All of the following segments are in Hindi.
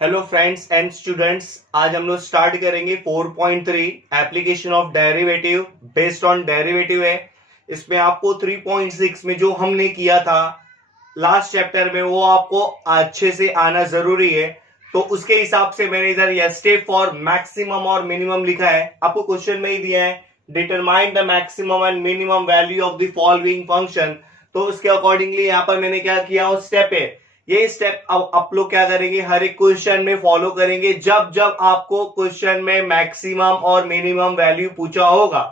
हेलो फ्रेंड्स एंड स्टूडेंट्स, आज हम लोग स्टार्ट करेंगे 4.3 application of derivative based on derivative है। इसमें आपको 3.6 में जो हमने किया था लास्ट चैप्टर में वो आपको अच्छे से आना जरूरी है। तो उसके हिसाब से मैंने इधर स्टेप फॉर मैक्सिमम और मिनिमम लिखा है। आपको क्वेश्चन में ही दिया है determine the maximum and minimum value of the following function. तो उसके अकॉर्डिंगली यहाँ पर मैंने क्या किया, वो स्टेप है। ये स्टेप अब आप लोग क्या करेंगे, हर एक क्वेश्चन में फॉलो करेंगे। जब जब आपको क्वेश्चन में मैक्सिमम और मिनिमम वैल्यू पूछा होगा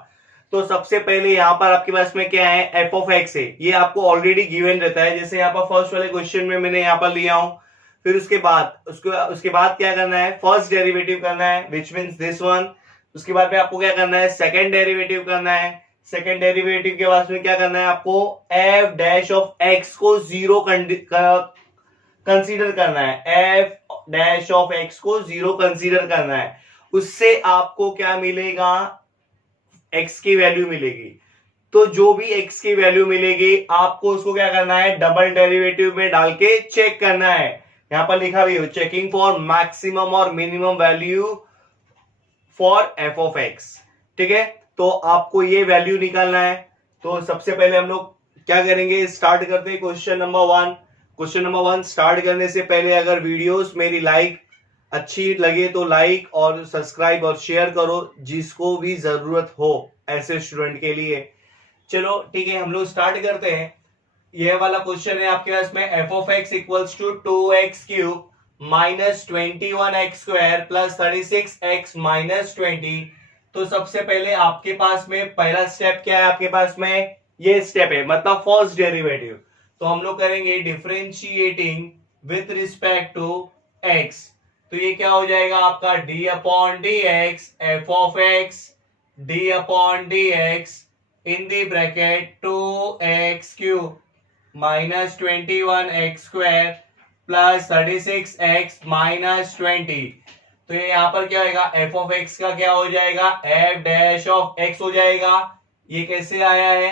तो सबसे पहले यहाँ पर आपके पास में क्या है, एफ ऑफ एक्स है। ये आपको ऑलरेडी गिवन रहता है। जैसे यहाँ पर फर्स्ट वाले क्वेश्चन में मैंने यहाँ पर लिया हूं। फिर उसके बाद उसके बाद क्या करना है, फर्स्ट डेरिवेटिव करना है विच मीन्स दिस वन। उसके बाद में आपको क्या करना है, सेकंड डेरिवेटिव करना है। सेकंड डेरिवेटिव के बाद में क्या करना है, आपको एफ डैश ऑफ एक्स को जीरो कंसीडर करना है। एफ डैश ऑफ एक्स को जीरो कंसीडर करना है। उससे आपको क्या मिलेगा, एक्स की वैल्यू मिलेगी। तो जो भी एक्स की वैल्यू मिलेगी आपको उसको क्या करना है, डबल डेरिवेटिव में डाल के चेक करना है। यहां पर लिखा भी हो चेकिंग फॉर मैक्सिमम और minimum value for F of x. ठीक है, तो आपको ये वैल्यू निकालना है। तो सबसे पहले हम लोग क्या करेंगे, स्टार्ट करते हैं question number one. Question number one start करने से पहले अगर वीडियोस मेरी लाइक अच्छी लगे तो लाइक और सब्सक्राइब और शेयर करो, जिसको भी जरूरत हो ऐसे स्टूडेंट के लिए। चलो ठीक है, हम लोग स्टार्ट करते हैं। ये वाला क्वेश्चन है आपके पास में, f of x equals to 2x³ minus 21x² plus 36x minus 20। तो सबसे पहले आपके पास में पहला स्टेप क्या है, आपके पास में ये स्टेप है, मतलब फर्स्ट डेरिवेटिव। तो हम लोग करेंगे differentiating with respect to x. तो ये क्या हो जाएगा आपका, d upon d x f of x d upon d x in the bracket 2x³ minus 21x² plus 36x minus 20। तो ये यहाँ पर क्या होगा, एफ ऑफ एक्स का क्या हो जाएगा, एफ डैश ऑफ एक्स हो जाएगा। ये कैसे आया है,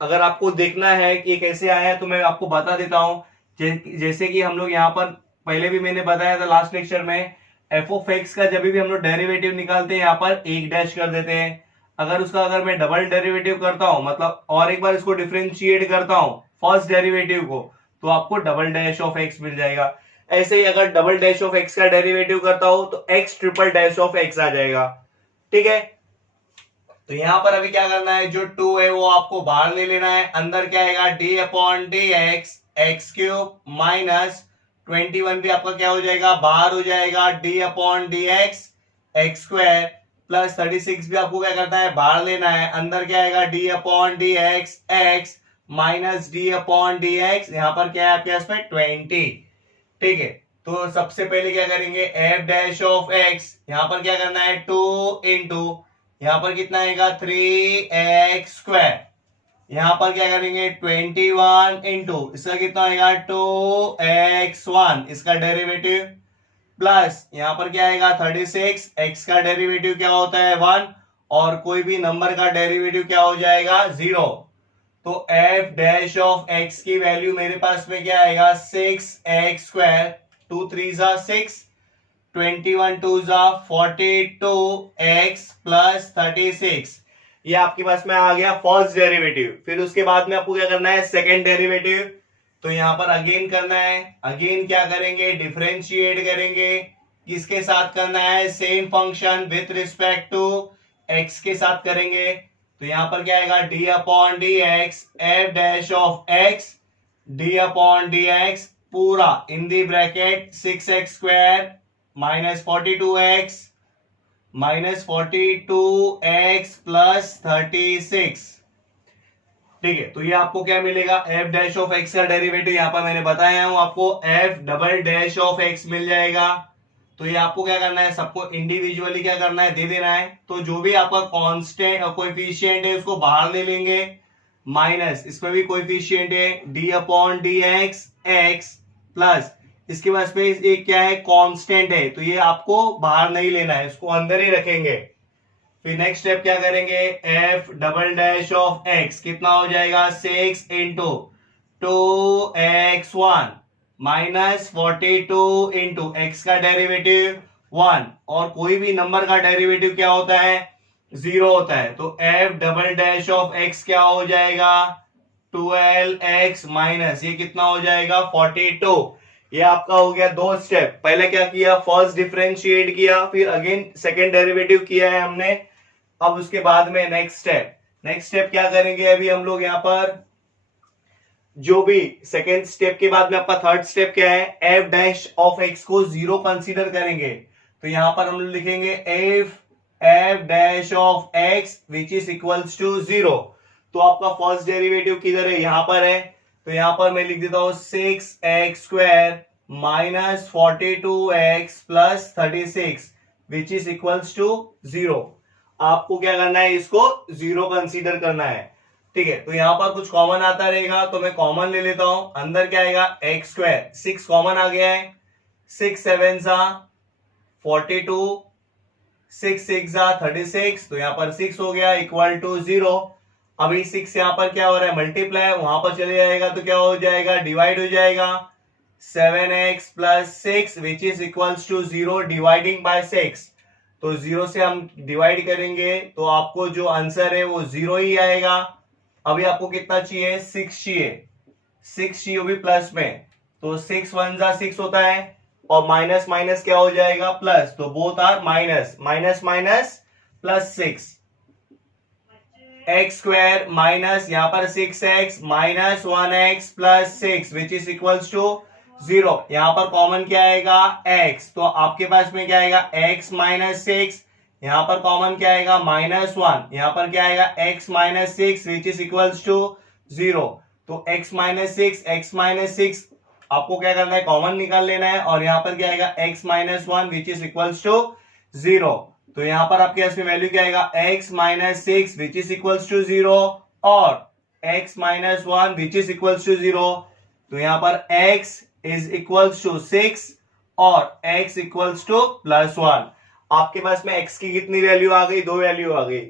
अगर आपको देखना है कि ये कैसे आया है तो मैं आपको बता देता हूं। जैसे कि हम लोग यहाँ पर पहले भी मैंने बताया था लास्ट लेक्चर में, एफ ऑफ एक्स का जब भी हम लोग डेरिवेटिव निकालते हैं यहाँ पर एक डैश कर देते हैं। अगर मैं डबल डेरिवेटिव करता हूं, मतलब और एक बार इसको डिफरेंशिएट करता हूं फर्स्ट डेरिवेटिव को, तो आपको डबल डैश ऑफ एक्स मिल जाएगा। ऐसे ही अगर डबल डैश ऑफ एक्स का डेरिवेटिव करता हूं तो x triple dash of x आ जाएगा। ठीक है, तो यहां पर अभी क्या करना है, जो 2 है वो आपको बाहर ले लेना है। अंदर क्या आएगा, d upon d x x³ minus 21 भी आपका क्या हो जाएगा, बाहर हो जाएगा, d upon d x x² plus 36 भी आपको क्या करना है, बाहर लेना है। अंदर क्या आएगा, d upon d x x minus D upon d x, यहां पर क्या है आपके पास में 20। ठीक है, तो सबसे पहले क्या करेंगे, एफ डैश ऑफ एक्स, यहां पर क्या करना है 2 इंटू, यहां पर कितना आएगा 3x²। यहां पर क्या करेंगे 21 इंटू, इसका कितना आएगा 2x1 इसका डेरिवेटिव, प्लस यहां पर क्या आएगा 36, x का डेरिवेटिव क्या होता है 1, और कोई भी नंबर का डेरिवेटिव क्या हो जाएगा 0। तो f डैश ऑफ x की वैल्यू मेरे पास में क्या आएगा 6x², 2 3 6, 21 2 42x प्लस 36। ये आपके पास में आ गया फर्स्ट डेरिवेटिव। फिर उसके बाद में आपको क्या करना है, सेकंड डेरिवेटिव। तो यहां पर अगेन करना है, अगेन क्या करेंगे, डिफरेंशिएट करेंगे। किसके साथ करना है, same function with respect to x के साथ करेंगे। तो यहां पर क्या आएगा, d upon d x f dash of x d upon d x पूरा in the bracket 6x² minus 42x minus 42x plus 36। ठीक है, तो ये आपको क्या मिलेगा, एफ डैश ऑफ एक्स का डेरिवेटिव यहां पर मैंने बताया हूं आपको, f double dash of x मिल जाएगा। तो ये आपको क्या करना है, सबको इंडिविजुअली क्या करना है, दे देना है। तो जो भी आपका कांस्टेंट कोएफिशिएंट है उसको बाहर ले लेंगे, माइनस इसमें भी कोएफिशिएंट है D upon d x x plus इसके पास में एक क्या है, कांस्टेंट है, तो ये आपको बाहर नहीं लेना है, इसको अंदर ही रखेंगे। फिर नेक्स्ट स्टेप क्या करेंगे, F double dash of x कितना हो जाएगा 6 into 2x1 minus 42 into x का डेरिवेटिव 1, और कोई भी नंबर का डेरिवेटिव क्या होता है, 0 होता है। तो F double dash of x क्या हो जाएगा, 12x माइनस ये कितना हो जाएगा 42। ये आपका हो गया दो स्टेप। पहले क्या किया, फर्स्ट डिफरेंशिएट किया, फिर अगेन सेकेंड डेरिवेटिव किया है हमने। अब उसके बाद में नेक्स्ट स्टेप क्या करेंगे, अभी हम लोग यहाँ पर जो भी सेकेंड स्टेप के बाद में आपका थर्ड स्टेप क्या है, एफ डैश ऑफ एक्स को 0 कंसीडर करेंगे। तो यहां पर हम लोग लिखेंगे f dash of x which is equals to 0। तो आपका फर्स्ट डेरिवेटिव किधर है, यहां पर है। तो यहां पर मैं लिख देता हूं 6x² minus 42x plus 36 which is equals to 0। आपको क्या करना है, इसको 0 कंसीडर करना है। ठीक है, तो यहां पर कुछ कॉमन आता रहेगा, तो मैं कॉमन ले लेता हूं। अंदर क्या आएगा, x², 6 कॉमन आ गया है, 6 7 42, 6 6 36, तो यहां पर 6 हो गया इक्वल टू 0। अभी 6 यहां पर क्या हो रहा है, मल्टीप्लाई, वहां पर चले जाएगा तो क्या हो जाएगा, डिवाइड हो जाएगा। 7x plus 6 which is equals to 0 dividing by 6। तो 0 से हम डिवाइड करेंगे तो आपको जो आंसर है वो 0 ही आएगा। अभी आपको कितना चाहिए, 6 चाहिए, 6 चाहिए भी प्लस में। तो 6 1 6 होता है, और माइनस माइनस क्या हो जाएगा, प्लस। तो both are minus, minus minus plus 6 x² minus यहाँ पर 6x minus 1x plus 6 which is equals to 0। यहां पर कॉमन क्या आएगा, x। तो आपके पास में क्या आएगा, x माइनस 6, यहां पर कॉमन क्या आएगा, -1। यहां पर क्या आएगा, x minus 6 which is equals to 0। तो x माइनस 6 आपको क्या करना है, कॉमन निकाल लेना है, और यहां पर क्या आएगा, x minus 1 which is equals to 0। तो यहां पर आपके इसमें वैल्यू क्या आएगा, x minus 6 which is equals to 0 और x minus 1 which is equals to 0। तो यहां पर x इज इक्वल्स टू 6 और x इक्वल्स टू +1। आपके पास में x की कितनी वैल्यू आ गई, 2 वैल्यू आ गई।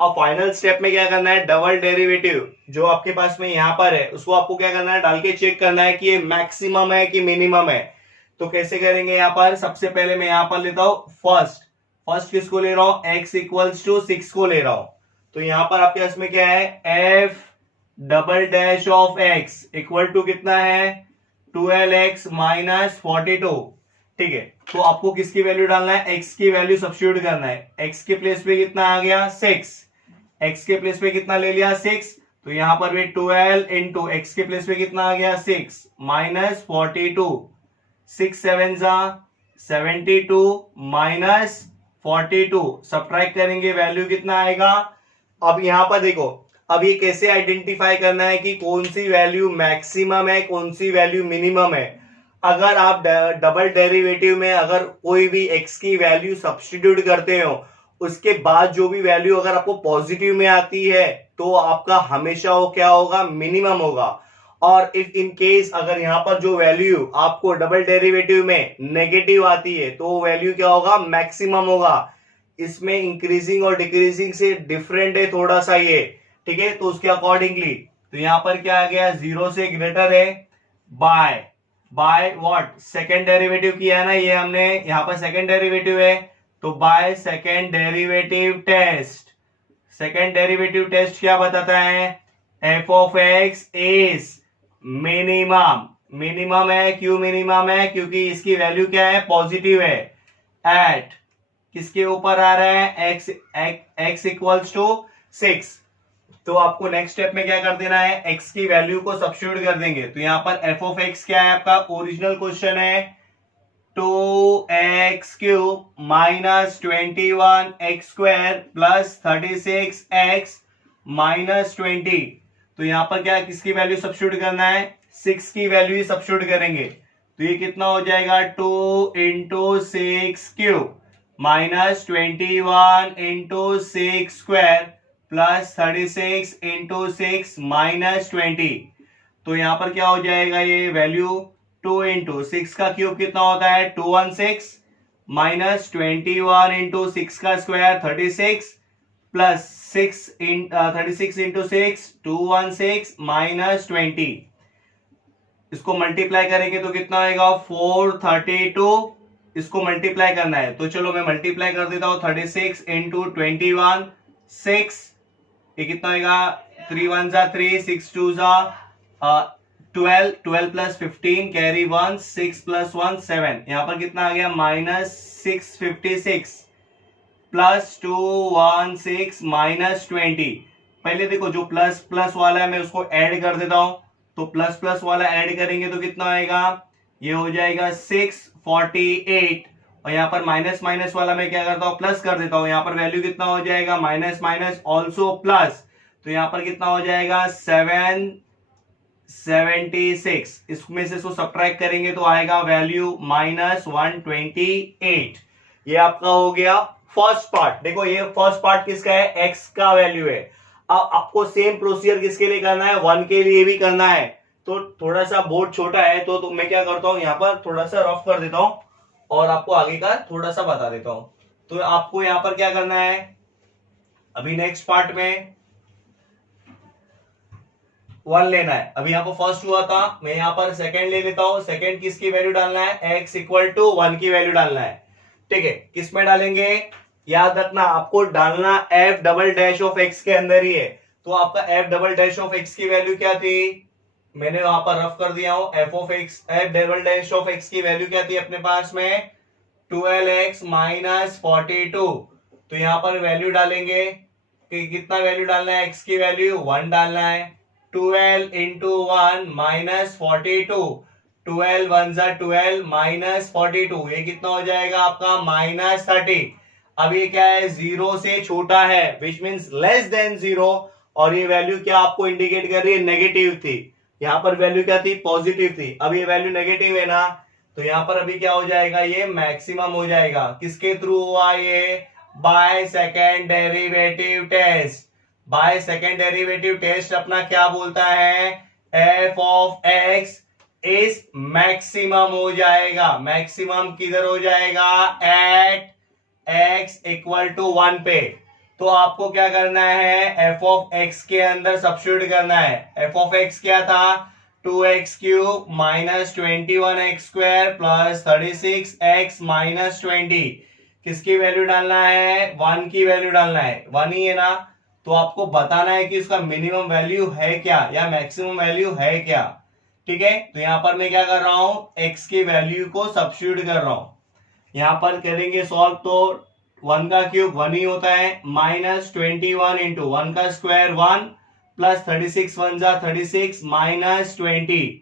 अब फाइनल स्टेप में क्या करना है, डबल डेरिवेटिव जो आपके पास में यहां पर है उसको आपको क्या करना है, डाल के चेक करना है कि ये मैक्सिमम है कि मिनिमम है। तो कैसे करेंगे, यहां पर सबसे पहले मैं यहां पर लेता हूं फर्स्ट किसको ले रहा हूं, x इक्वल्स टू 6 को ले रहा हूं। तो यहां पर आपके पास में क्या है, f double dash of x equal to कितना है, 12x माइनस 42। ठीक है, तो आपको किसकी वैल्यू डालना है, x की वैल्यू सब्स्टिट्यूट करना है। x के प्लेस पे कितना आ गया, 6। x के प्लेस पे कितना ले लिया, 6। तो यहां पर भी 12 इंटू x के प्लेस पे कितना आ गया, 6 माइनस 42। 6 7 72 माइनस 42, सब्ट्रैक्ट करेंगे वैल्यू कितना आएगा। अब यहां पर देखो, अब ये कैसे आइडेंटिफाई करना है कि कौन सी वैल्यू मैक्सिमम है, कौन सी वैल्यू मिनिमम है। अगर आप डबल डेरिवेटिव में अगर कोई भी x की वैल्यू सब्स्टिट्यूट करते हो, उसके बाद जो भी वैल्यू अगर आपको पॉजिटिव में आती है तो आपका हमेशा वो क्या होगा, मिनिमम होगा। और इफ इन केस अगर यहां पर जो वैल्यू आपको डबल डेरिवेटिव में नेगेटिव आती है तो वैल्यू क्या होगा, मैक्सिमम होगा। इसमें इंक्रीजिंग और डिक्रीजिंग से डिफरेंट है थोड़ा सा ये, ठीक है। तो उसके अकॉर्डिंगली तो यहां पर क्या आ गया, 0 से ग्रेटर है बाय व्हाट, सेकेंड डेरिवेटिव किया है ना ये हमने, यहां पर सेकेंड डेरिवेटिव है तो by second derivative test. Second derivative test क्या बताता है, f of x is minimum है। क्यों मिनिमम है, क्योंकि इसकी वैल्यू क्या है, पॉजिटिव है। एट किसके ऊपर आ रहा है, x इक्वल्स टू 6। तो आपको नेक्स्ट स्टेप में क्या कर देना है, x की वैल्यू को सब्स्टिट्यूट कर देंगे। तो यहां पर f ऑफ x क्या है, आपका ओरिजिनल क्वेश्चन है 2x³ minus 21x² plus 36x minus 20। तो यहां पर क्या, किसकी वैल्यू सब्स्टिट्यूट करना है, 6 की वैल्यू ही सब्स्टिट्यूट करेंगे। तो ये कितना हो जाएगा, 2 into 6³ minus 21 into 6² plus 36 into 6 minus 20। तो यहां पर क्या हो जाएगा, ये वैल्यू 2 इंटू 6 का क्यूब कितना होता है, 216 माइनस 21 इंटू 6 का स्क्वायर 36 प्लस 36 इंटू 6 216 माइनस 20। इसको मल्टीप्लाई करेंगे तो कितना आएगा 432, इसको मल्टीप्लाई करना है तो चलो मैं मल्टीप्लाई कर देता हूं 36 इंटू 21 6, ये कितना आएगा 3 1 जा 3 6 2 जा 12 12 प्लस 15 कैरी 1 6 प्लस 1 7, यहां पर कितना आ गया -656 प्लस 216 -20। पहले देखो जो प्लस प्लस वाला है मैं उसको ऐड कर देता हूं, तो प्लस प्लस वाला ऐड करेंगे तो कितना आएगा, ये हो जाएगा 648, और यहाँ पर माइनस माइनस वाला मैं क्या करता हूँ प्लस कर देता हूँ, यहाँ पर वैल्यू कितना हो जाएगा माइनस माइनस ऑल्सो प्लस, तो यहाँ पर कितना हो जाएगा 776, इसमें से इसको सब्ट्रैक्ट करेंगे तो आएगा वैल्यू -128। ये आपका हो गया फर्स्ट पार्ट। देखो ये फर्स्ट पार्ट किसका है, एक्स का वैल्यू है। अब आपको सेम प्रोसीजर किसके लिए करना है, 1 के लिए भी करना है। तो थोड़ा सा बोर्ड छोटा है तो मैं क्या करता हूं यहाँ पर थोड़ा सा रफ कर देता हूं और आपको आगे का थोड़ा सा बता देता हूं। तो आपको यहाँ पर क्या करना है, अभी नेक्स्ट पार्ट में 1 लेना है। अभी यहाँ पर फर्स्ट हुआ था, मैं यहाँ पर सेकंड ले लेता हूं। सेकंड किसकी वैल्यू डालना है, x इक्वल टू 1 की वैल्यू डालना है। ठीक है, किस में डालेंगे, याद रखना आपको डालना f double dash of x के अंदर ही है। तो आपका f double dash of x की वैल्यू क्या थी, मैंने वहां पर रफ कर दिया हूं, f double dash of x की वैल्यू क्या थी अपने पास में 12x माइनस 42। तो यहां पर वैल्यू डालेंगे कि कितना वैल्यू डालना है, x की वैल्यू 1 डालना है। 12 इंटू 1 माइनस 42, 12 1 जा 12 माइनस 42, ये कितना हो जाएगा आपका -30। अब ये क्या है, 0 से छोटा है विच मीन्स लेस देन 0, और ये वैल्यू क्या आपको इंडिकेट कर रही है, नेगेटिव थी। यहां पर वैल्यू क्या थी, पॉजिटिव थी। अब ये वैल्यू नेगेटिव है ना, तो यहां पर अभी क्या हो जाएगा, ये मैक्सिमम हो जाएगा। किसके थ्रू हुआ ये, by second derivative test. By second derivative test अपना क्या बोलता है, f of x is maximum हो जाएगा। मैक्सिमम किधर हो जाएगा, एट एक्स इक्वल टू 1 पे। तो आपको क्या करना है, एफ ऑफ एक्स के अंदर सब्स्टिट्यूट करना है। एफ ऑफ एक्स क्या था, 2x cube minus 21x square plus 36x minus 20। किसकी वैल्यू डालना है, 1 की वैल्यू डालना है, 1 ही है ना। तो आपको बताना है कि उसका मिनिमम वैल्यू है क्या या मैक्सिमम वैल्यू है क्या। ठीक है, तो यहां पर मैं क्या कर रहा हूं, x की वैल्यू को सब्स्टिट्यूट कर रहा हूं। यहां पर करेंगे सॉल्व तो 1 का क्यूब 1 ही होता है, माइनस 21 इंटू 1 का स्क्वायर 1 प्लस 36 1 जा 36 माइनस 20,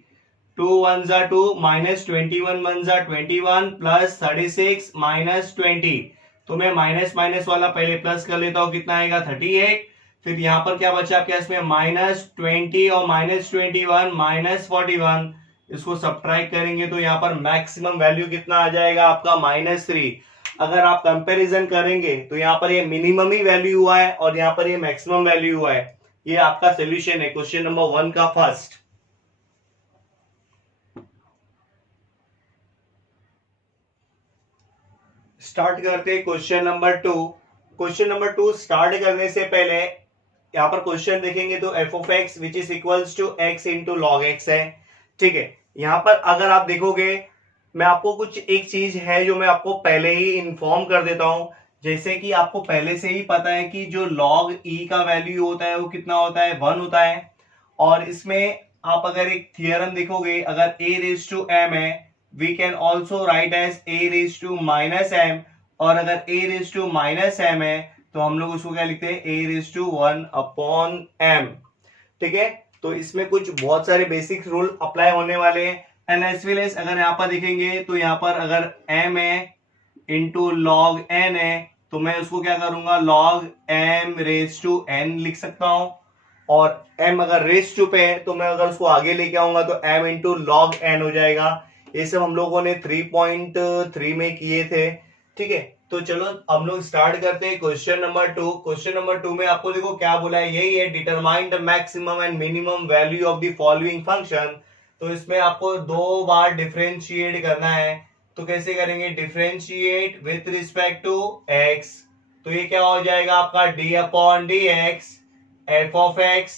2 1 जा 2 माइनस 21 1 जा 21 प्लस 36 माइनस 20। तो मैं माइनस माइनस वाला पहले प्लस कर लेता हूं, कितना आएगा 38। फिर यहां पर क्या बचा आपके इसमें -20 और -21 -41, इसको सब्ट्रैक्ट करेंगे तो यहां पर मैक्सिमम वैल्यू कितना आ जाएगा आपका -3। अगर आप कंपैरिजन करेंगे तो यहां पर ये मिनिमम ही वैल्यू हुआ है और यहां पर ये मैक्सिमम वैल्यू हुआ है। ये आपका सोल्यूशन है क्वेश्चन नंबर 1 का फर्स्ट। स्टार्ट करते हैं question number 2। Question number 2 start करने से पहले यहां पर क्वेश्चन देखेंगे तो f of x which is equals to x into log x है। ठीक है, यहां पर अगर आप देखोगे मैं आपको कुछ एक चीज है जो मैं आपको पहले ही इन्फॉर्म कर देता हूं। जैसे कि आपको पहले से ही पता है कि जो log e का वैल्यू होता है वो कितना होता है, 1 होता है। और इसमें आप अगर एक थियरम देखोगे, अगर a रेज टू m है we can also write as a raise to minus m, और अगर a raise to minus m है तो हम लोग उसको क्या लिखते हैं, a raise to 1 upon m। ठीक है, तो इसमें कुछ बहुत सारे बेसिक रूल अप्लाई होने वाले हैं। एंड एज वेल एज अगर यहाँ पर देखेंगे तो यहाँ पर अगर m है इंटू लॉग n है तो मैं उसको क्या करूंगा, log m raise to n लिख सकता हूं। और m अगर रेज टू पे है तो मैं अगर उसको आगे लेके आऊंगा तो m इंटू लॉग n हो जाएगा। ये सब हम लोगों ने 3.3 में किए थे। ठीक है, तो चलो हम लोग स्टार्ट करते हैं क्वेश्चन नंबर 2। क्वेश्चन नंबर 2 में आपको देखो क्या बोला है, यही है, determine the maximum and minimum value of the following function. तो इसमें आपको 2 बार डिफरेंशिएट करना है। तो कैसे करेंगे, differentiate with respect to x। तो ये क्या हो जाएगा आपका d upon d x, f of x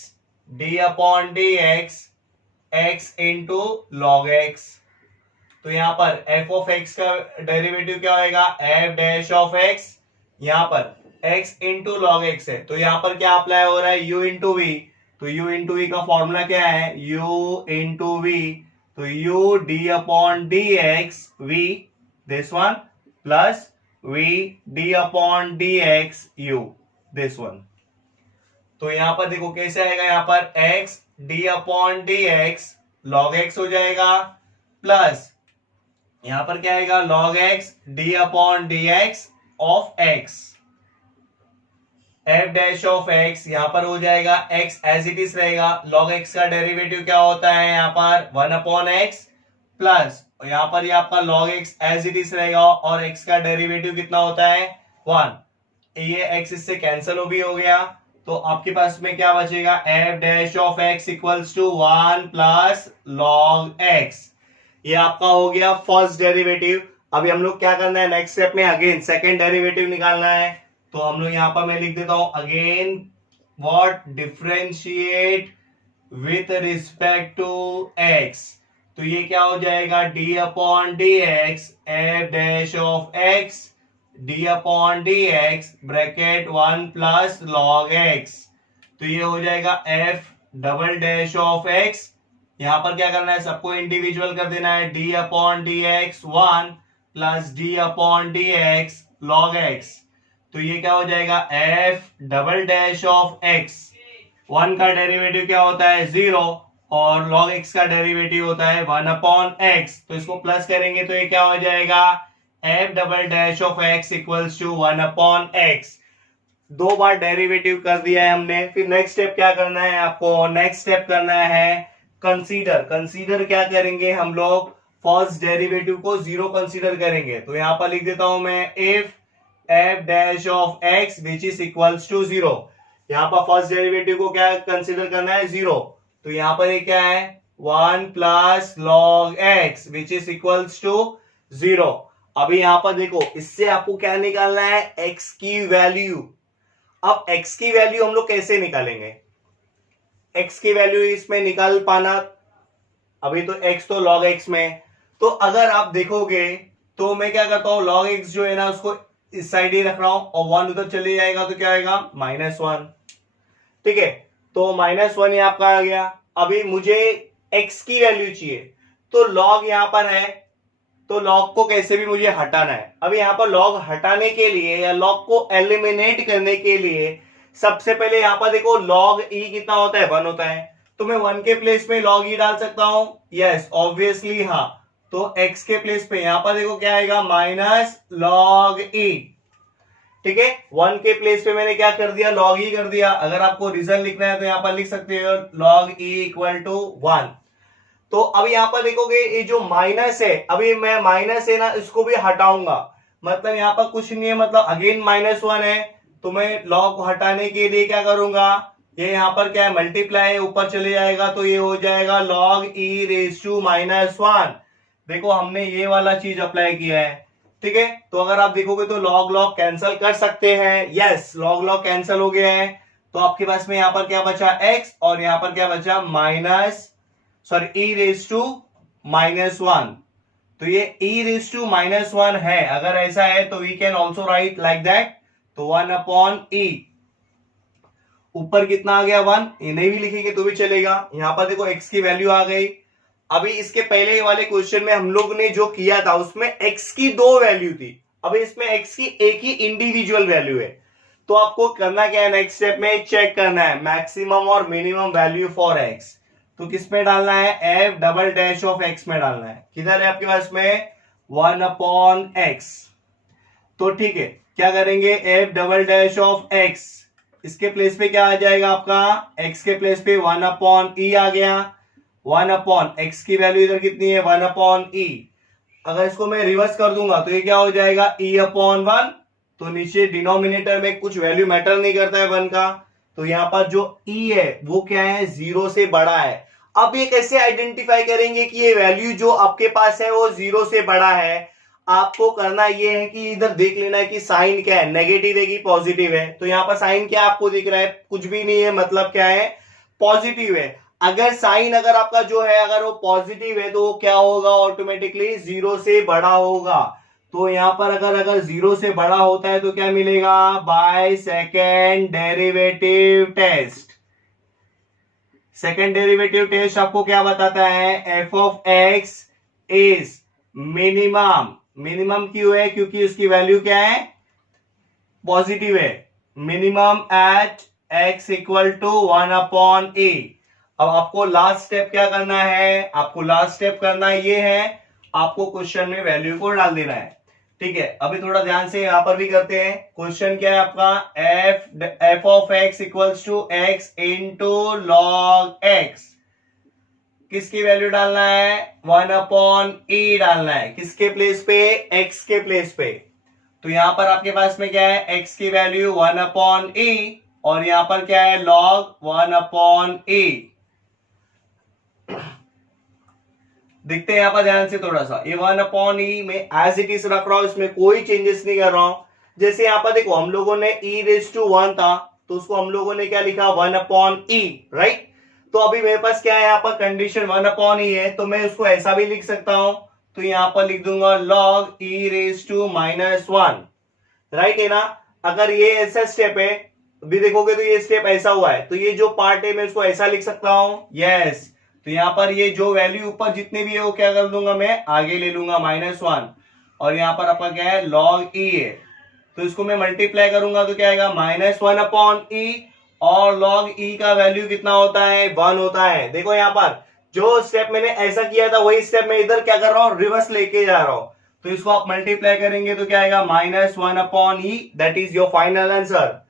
d upon d x x into log x. तो यहां पर एफ ऑफ एक्स का डेरिवेटिव क्या होगा, एफ डैश ऑफ एक्स, यहां पर एक्स इंटू लॉग एक्स है, तो यहां पर क्या अप्लाई हो रहा है, u इंटू वी। तो u इंटू वी का फॉर्मूला क्या है, u इंटू वी, तो u d upon d x v this one plus v d upon d x u this one. तो यहां पर देखो कैसे आएगा, यहां पर x d upon d x log x हो जाएगा, प्लस यहां पर क्या आएगा log x d upon d x of x, f dash of x यहां पर हो जाएगा x एज इट इज रहेगा, log x का डेरिवेटिव क्या होता है यहां पर 1 अपॉन x, प्लस यहां पर ये आपका log x as it is रहेगा और x का डेरिवेटिव कितना होता है 1, ये x इससे कैंसिल भी हो गया, तो आपके पास में क्या बचेगा, f dash of x equals to 1 plus log x। ये आपका हो गया फर्स्ट डेरिवेटिव। अभी हम लोग क्या करना है, नेक्स्ट स्टेप में अगेन सेकंड डेरिवेटिव निकालना है। तो हम लोग यहां पर मैं लिख देता हूं again what, differentiate with respect to x। तो ये क्या हो जाएगा, d upon d x f dash of x d upon d x bracket 1 plus log x। तो ये हो जाएगा f double dash of x, यहां पर क्या करना है, सबको इंडिविजुअल कर देना है, d upon d x 1 plus d upon d x log x। तो ये क्या हो जाएगा, f double dash of x, 1 का डेरिवेटिव क्या होता है 0 और log x का डेरिवेटिव होता है 1 अपॉन x। तो इसको प्लस करेंगे तो ये क्या हो जाएगा, f double dash of x equals to 1 upon x। 2 बार डेरिवेटिव कर दिया है हमने। फिर नेक्स्ट स्टेप क्या करना है आपको, नेक्स्ट स्टेप करना है कंसीडर। कंसीडर क्या करेंगे हम लोग, फर्स्ट डेरिवेटिव को 0 कंसीडर करेंगे। तो यहां पर लिख देता हूं मैं if f dash of x which is equals to 0, यहां पर फर्स्ट डेरिवेटिव को क्या कंसीडर करना है 0, तो यहां पर ये क्या है 1 plus log x which is equals to 0। अभी यहां पर देखो इससे आपको क्या निकालना है, x की वैल्यू। अब x की वैल्यू हम लोग कैसे निकालेंगे, x की वैल्यू इसमें निकाल पाना, अभी तो x तो log x में, तो अगर आप देखोगे तो मैं क्या करता हूं, log x जो है ना उसको इस साइड ही रख रहा हूं और 1 उधर चले जाएगा तो क्या आएगा -1, ठीक है। तो -1 ये आपका आ गया। अभी मुझे x की वैल्यू चाहिए, तो log यहां पर है, तो log को कैसे भी मुझे हटाना है। अभी यहां पर log हटाने के लिए या log को एलिमिनेट करने के लिए सबसे पहले यहां पर देखो log e कितना होता है 1 होता है, तो मैं 1 के प्लेस में log e डाल सकता हूं, यस ऑब्वियसली हाँ। तो x के प्लेस पे यहां पर देखो क्या आएगा माइनस log e, ठीक है। 1 के प्लेस पे मैंने क्या कर दिया, log e कर दिया। अगर आपको रीजन लिखना है तो यहां पर लिख सकते हो log e इक्वल टू 1। तो अब यहां पर देखोगे ये जो माइनस है, अभी मैं माइनस है ना इसको भी हटाऊंगा, मतलब यहां पर कुछ नहीं है, मतलब अगेन -1 है, तो मैं log को हटाने के लिए क्या करूंगा, ये यहां पर क्या है मल्टीप्लाई ऊपर चले जाएगा, तो ये हो जाएगा log e रेज टू -1। देखो हमने ये वाला चीज अप्लाई किया है, ठीक है। तो अगर आप देखोगे तो log log कैंसिल कर सकते हैं, यस log log कैंसिल हो गया है। तो आपके पास में यहां पर क्या बचा x और यहां पर क्या बचा e रेज टू -1। तो ये e रेज टू -1 है, अगर ऐसा है तो we can also write like that, तो 1 अपॉन e, ऊपर कितना आ गया 1, ये नहीं भी लिखेंगे तो भी चलेगा। यहां पर देखो x की वैल्यू आ गई। अभी इसके पहले वाले क्वेश्चन में हम लोग ने जो किया था उसमें x की 2 वैल्यू थी, अभी इसमें x की एक ही इंडिविजुअल वैल्यू है। तो आपको करना क्या है, नेक्स्ट स्टेप में चेक करना है मैक्सिमम और मिनिमम वैल्यू फॉर x। तो किस में डालना है, f double dash of x में डालना है। किधर है आपके पास में 1 अपॉन x। तो ठीक है, क्या करेंगे f double dash of x, इसके प्लेस पे क्या आ जाएगा आपका, x के प्लेस पे 1 अपॉन e आ गया, 1 अपॉन x की वैल्यू इधर कितनी है 1 अपॉन e। अगर इसको मैं रिवर्स कर दूंगा तो ये क्या हो जाएगा e अपॉन 1, तो नीचे डिनोमिनेटर में कुछ वैल्यू मैटर नहीं करता है 1 का, तो यहां पर जो e है वो क्या है 0 से बड़ा है। अब ये कैसे आइडेंटिफाई करेंगे कि ये वैल्यू जो आपके पास है वो 0 से बड़ा है, आपको करना ये है कि इधर देख लेना है कि साइन क्या है, नेगेटिव है कि पॉजिटिव है। तो यहां पर साइन क्या आपको दिख रहा है, कुछ भी नहीं है, मतलब क्या है पॉजिटिव है। अगर साइन अगर आपका जो है अगर वो पॉजिटिव है तो वो क्या होगा, ऑटोमेटिकली जीरो से बड़ा होगा। तो यहां पर अगर अगर जीरो से बड़ा होता है तो क्या मिलेगा, by second derivative test. Second derivative test आपको क्या बताता है, f of x is minimum. Minimum क्यों है, क्योंकि उसकी वैल्यू क्या है, पॉजिटिव है। Minimum at x equal to 1/a। अब आपको लास्ट स्टेप क्या करना है, आपको लास्ट स्टेप करना ये है, आपको क्वेश्चन में वैल्यू को डाल देना है। ठीक है, अभी थोड़ा ध्यान से यहां पर भी करते हैं। क्वेश्चन क्या है आपका, f of x equals to x into log x. किसकी वैल्यू डालना है, 1/e डालना है। किसके प्लेस पे, x के प्लेस पे। तो यहां पर आपके पास में क्या है, x की वैल्यू 1/e और यहां पर क्या है, log 1/e। देखते हैं यहां पर ध्यान से थोड़ा सा, ये 1/e में एज इट इज रख रहा हूं, इसमें कोई चेंजेस नहीं कर रहा हूं। जैसे यहां पर देखो हम लोगों ने e⁻1 था तो उसको हम लोगों ने क्या लिखा, 1/e, राइट। तो अभी मेरे पास क्या है, यहाँ पर कंडीशन 1/e है तो मैं उसको ऐसा भी लिख सकता हूं। तो यहां पर लिख दूंगा log e⁻1, राइट है ना। अगर ये ऐसा स्टेप है, अभी देखोगे तो ये स्टेप ऐसा हुआ है, तो ये जो पार्ट है मैं उसको ऐसा लिख सकता हूं, यस। तो यहां पर ये जो वैल्यू ऊपर जितने भी है वो क्या कर दूंगा, मैं आगे ले लूंगा -1 और यहां पर आपका क्या है, log e है। तो इसको मैं मल्टीप्लाई करूंगा तो क्या आएगा, -1/e और log e का वैल्यू कितना होता है, 1 होता है। देखो यहां पर जो स्टेप मैंने ऐसा किया था वही स्टेप मैं इधर क्या कर रहा हूं, रिवर्स लेके जा रहा हूं। तो इसको आप मल्टीप्लाई करेंगे तो क्या आएगा, -1/e, that is your final answer.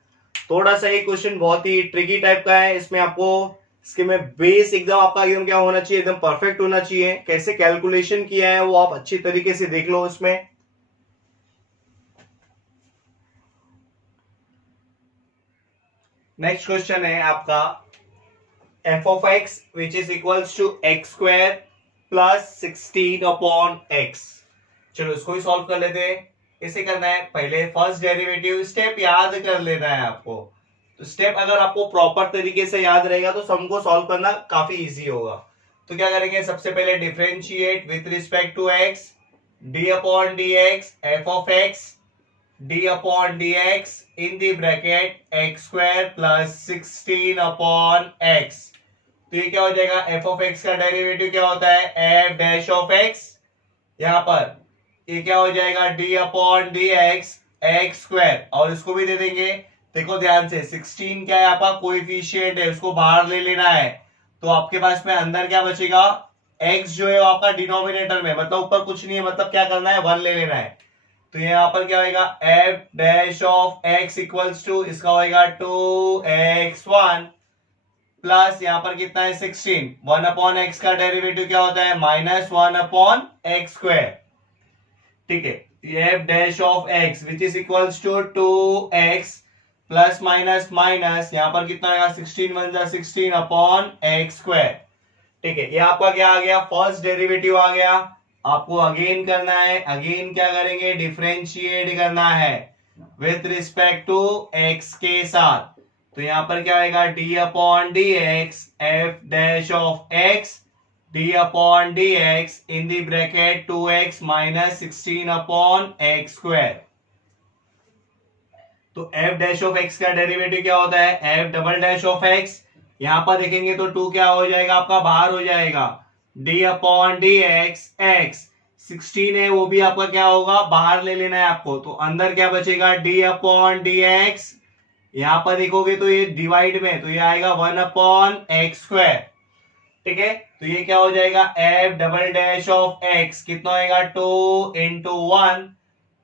थोड़ा सा ये क्वेश्चन बहुत ही ट्रिकी टाइप का है, इसमें आपको इसके में बेस एकदम आपका एकदम क्या होना चाहिए, एकदम परफेक्ट होना चाहिए। कैसे कैलकुलेशन किया है वो आप अच्छी तरीके से देख लो इसमें। नेक्स्ट क्वेश्चन है आपका f of x which is equals to x square plus 16/x। चलो इसको ही सॉल्व कर लेते हैं। कैसे करना है, पहले फर्स्ट डेरिवेटिव स्टेप याद कर लेना है आपको। तो स्टेप अगर आपको प्रॉपर तरीके से याद रहेगा तो सम को सॉल्व करना काफी इजी होगा। तो क्या करेंगे, सबसे पहले differentiate with respect to x, d/dx f of x d/dx in the bracket x square plus 16/x। तो ये क्या हो जाएगा, f of x का डेरिवेटिव क्या होता है, f डैश ऑफ x। यहां पर ये क्या हो जाएगा, d/dx x स्क्वायर, और इसको भी दे देंगे। देखो ध्यान से, 16 क्या है आपका कोएफिशिएंट है, उसको बाहर ले लेना है। तो आपके पास में अंदर क्या बचेगा, x जो है वो आपका डिनोमिनेटर में, मतलब ऊपर कुछ नहीं है, मतलब क्या करना है, 1 ले लेना है। तो यहां पर क्या होगा, f dash of x equals to, इसका होगा 2x1 प्लस यहां पर कितना है, 16। 1/x का डेरिवेटिव क्या होता है, -1/x स्क्वायर। ठीक है, f dash of x which is equals to 2x plus minus minus यहां पर कितना आएगा, 16 स्क्वायर। ठीक है, ये आपका क्या आ गया, फर्स्ट डेरिवेटिव आ गया। आपको अगेन करना है, अगेन क्या करेंगे, डिफरेंशिएट करना है विथ रिस्पेक्ट टू x के साथ। तो यहां पर क्या आएगा, d/dx f dash of x d/dx in the bracket 2x minus 16/x square. तो f डैश ऑफ x का डेरिवेटिव क्या होता है, f double dash of x। यहां पर देखेंगे तो 2 क्या हो जाएगा आपका, बाहर हो जाएगा, d/dx x। 16 है वो भी आपका क्या होगा, बाहर ले लेना है आपको। तो अंदर क्या बचेगा, d/dx। यहां पर देखोगे तो ये डिवाइड में, तो ये आएगा 1/x स्क्वायर। ठीक है, तो ये क्या हो जाएगा, f double dash of x कितना होगा, 2 इंटू 1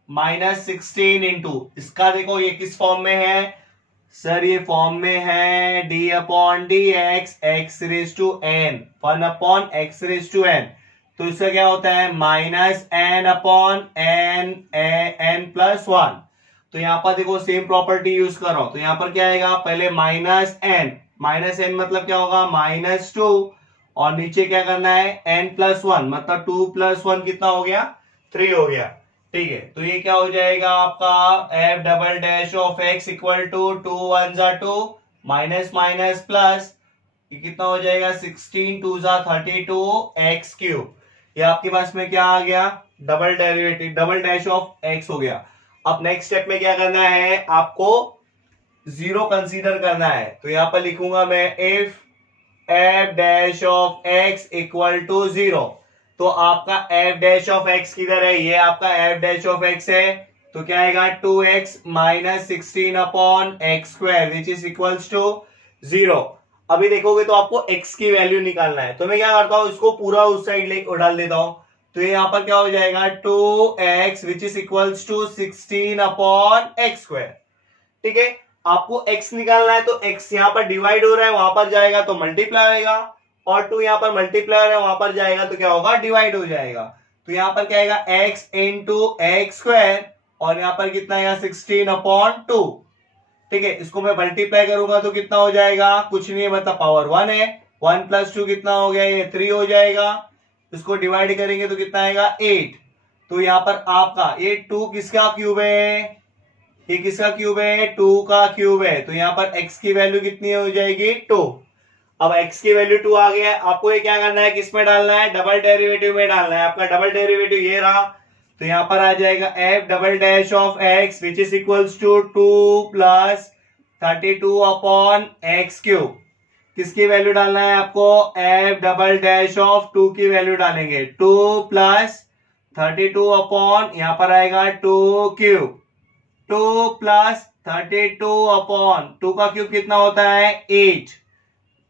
माइनस 16 इंटू, इसका देखो ये किस फॉर्म में है सर, ये फॉर्म में है d/dx x raise to n, 1/x raise to n। तो इसका क्या होता है, -n/n+1। तो यहां पर देखो सेम प्रॉपर्टी यूज कर रहा हूं। तो यहां पर क्या आएगा, पहले -n मतलब क्या होगा, -2 और नीचे क्या करना है, n+1 मतलब 2 + 1 कितना हो गया, 3 हो गया। ठीक है, तो ये क्या हो जाएगा आपका, f double dash of x equal to 2 1 2 minus minus plus ये कितना हो जाएगा 16 2 जा 32 एक्स क्यूब। ये आपके पास में क्या आ गया, double derivative double dash of x हो गया। अब नेक्स्ट स्टेप में क्या करना है, आपको जीरो कंसीडर करना है। तो यहां पर लिखूंगा मैं if f dash of x equal to zero. तो आपका एफ डैश ऑफ एक्स किधर है, ये आपका एफ डैश ऑफ एक्स है। तो क्या आएगा 2x minus 16 upon x square which is equals to zero. अभी देखोगे तो आपको x की वैल्यू निकालना है। तो मैं क्या करता हूं, इसको पूरा उस साइड डाल देता हूं। तो ये यहां पर क्या हो जाएगा 2x which is equals to 16 upon x square. ठीक है, आपको x निकालना है तो x यहां पर डिवाइड हो रहा है, वहां पर जाएगा तो मल्टीप्लाई होगा, और 2 यहां पर मल्टीप्लाई है वहां पर जाएगा तो क्या होगा, डिवाइड हो जाएगा। तो यहां पर क्या आएगा x इंटू एक्स स्क्वायर, और यहां पर कितना आएगा 16 अपॉन 2। ठीक है, इसको मैं मल्टीप्लाई करूंगा तो कितना हो जाएगा, कुछ नहीं है मतलब पावर 1 है। 1 प्लस 2 कितना हो गया, ये 3 हो जाएगा। इसको डिवाइड करेंगे तो कितना आएगा 8। तो यहां पर आपका ये 2 किसका क्यूब है, ये किसका क्यूब है, 2 का क्यूब है। तो यहां पर x की वैल्यू कितनी हो जाएगी 2। अब x की वैल्यू 2 आ गया, आपको ये क्या करना है, किस में डालना है, डबल डेरिवेटिव में डालना है। आपका डबल डेरिवेटिव ये रहा, तो यहां पर आ जाएगा f double dash of x which is equals to 2 plus 32 upon x cube. किसकी वैल्यू डालना है आपको, f डबल डैश ऑफ 2 की वैल्यू डालेंगे, 2 प्लस 32 अपॉन यहां पर आएगा 2 क्यूब। 2 प्लस 32 अपॉन 2 का क्यूब कितना होता है 8।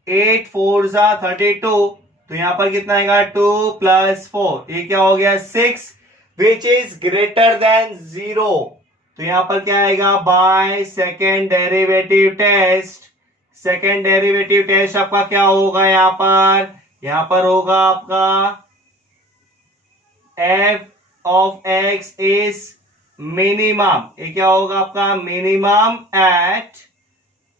8 4 जा 32। तो यहां पर कितना आएगा 2 प्लस 4, ये क्या हो गया 6 विच इज ग्रेटर देन 0। तो यहां पर क्या आएगा by second derivative test. Second derivative test आपका क्या होगा, यहां पर होगा आपका f of x is minimum. ये क्या होगा आपका minimum at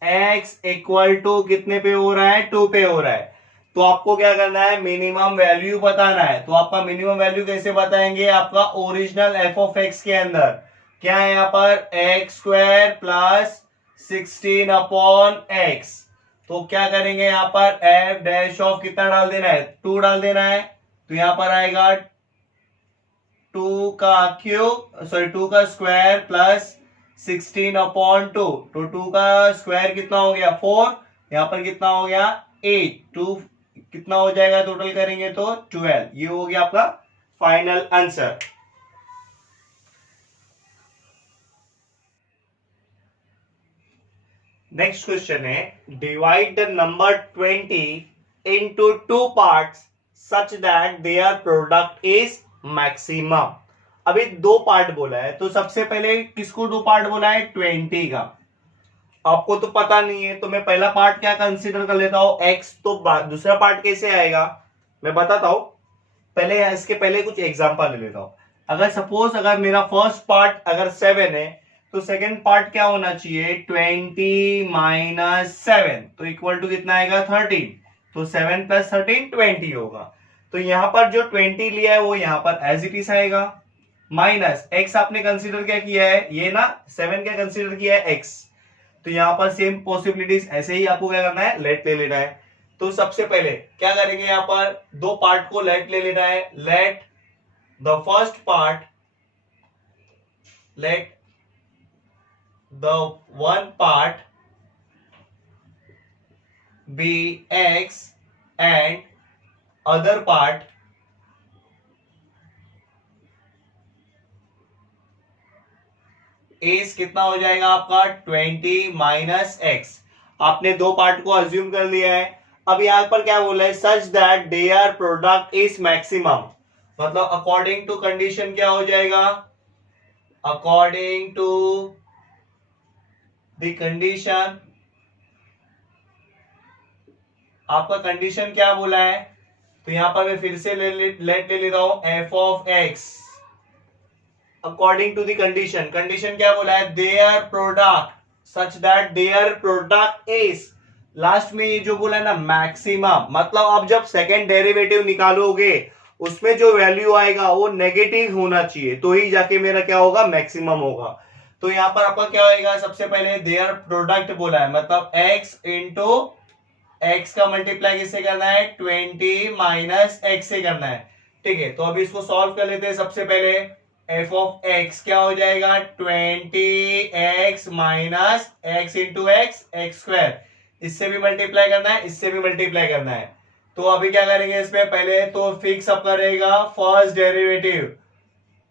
x equal to कितने पे हो रहा है, 2 पे हो रहा है। तो आपको क्या करना है, मिनिमम वैल्यू बताना है। तो आपका मिनिमम वैल्यू कैसे बताएंगे, आपका ओरिजिनल f ऑफ x के अंदर क्या है, यहाँ पर x square plus 16 upon x. तो क्या करेंगे, यहाँ पर f डैश ऑफ कितना डाल देना है, 2 डाल देना है। तो यहां पर आएगा 2 का क्यूब, सॉरी 2 का स्क्वायर प्लस 16 अपॉन 2। तो 2 का स्क्वायर कितना हो गया 4, यहां पर कितना हो गया 8। 2 कितना हो जाएगा टोटल करेंगे तो 12। ये हो गया आपका फाइनल आंसर। नेक्स्ट क्वेश्चन है, divide the number 20 into 2 parts such that their product is maximum. अभी 2 पार्ट बोला है, तो सबसे पहले किसको 2 पार्ट बोला है, 20 का। आपको तो पता नहीं है, तो मैं पहला पार्ट क्या कंसीडर कर लेता हूं x। तो दूसरा पार्ट कैसे आएगा मैं बताता हूं, पहले इसके पहले कुछ एग्जांपल ले लेता हूं। अगर सपोज अगर मेरा फर्स्ट पार्ट अगर 7 है, तो सेकेंड पार्ट क्या होना चाहिए 20 माइनस 7, तो इक्वल टू कितना आएगा 13। तो 7 प्लस 13 20 होगा। तो यहां पर जो 20 लिया है वो यहां पर एज इट इज आएगा, माइनस x आपने कंसीडर क्या किया है, ये ना 7 क्या कंसीडर किया है x। तो यहां पर सेम पॉसिबिलिटीज, ऐसे ही आपको क्या करना है लेट ले लेना है। तो सबसे पहले क्या करेंगे, यहां पर 2 पार्ट को लेट ले लेना है। Let the first part, let the one part be x and other part is कितना हो जाएगा आपका 20 माइनस एक्स। आपने 2 पार्ट को अज्यूम कर लिया है। अब यहां पर क्या बोला है, सच that their product is maximum, मतलब अकॉर्डिंग टू कंडीशन क्या हो जाएगा, अकॉर्डिंग टू द कंडीशन। आपका कंडीशन क्या बोला है, तो यहां पर मैं फिर से लेट ले लेता हूं f of x according to the condition. Condition क्या बोला है, their product such that their product is, last में ये जो बोला है ना मैक्सिमम, मतलब आप जब सेकेंड डेरिवेटिव निकालोगे उसमें जो वैल्यू आएगा वो नेगेटिव होना चाहिए, तो ही जाके मेरा क्या होगा मैक्सिमम होगा। तो यहां पर आपका क्या होगा, सबसे पहले देयर प्रोडक्ट बोला है, मतलब x इंटू x का मल्टीप्लाई किससे करना है, 20 माइनस x से करना है। ठीक है, तो अभी इसको सॉल्व कर लेते हैं। सबसे पहले f ऑफ x क्या हो जाएगा, 20x minus x into x square, इससे भी मल्टीप्लाई करना है, इससे भी मल्टीप्लाई करना है। तो अभी क्या करेंगे इसमें, पहले तो फिक्स अप करेगा first derivative,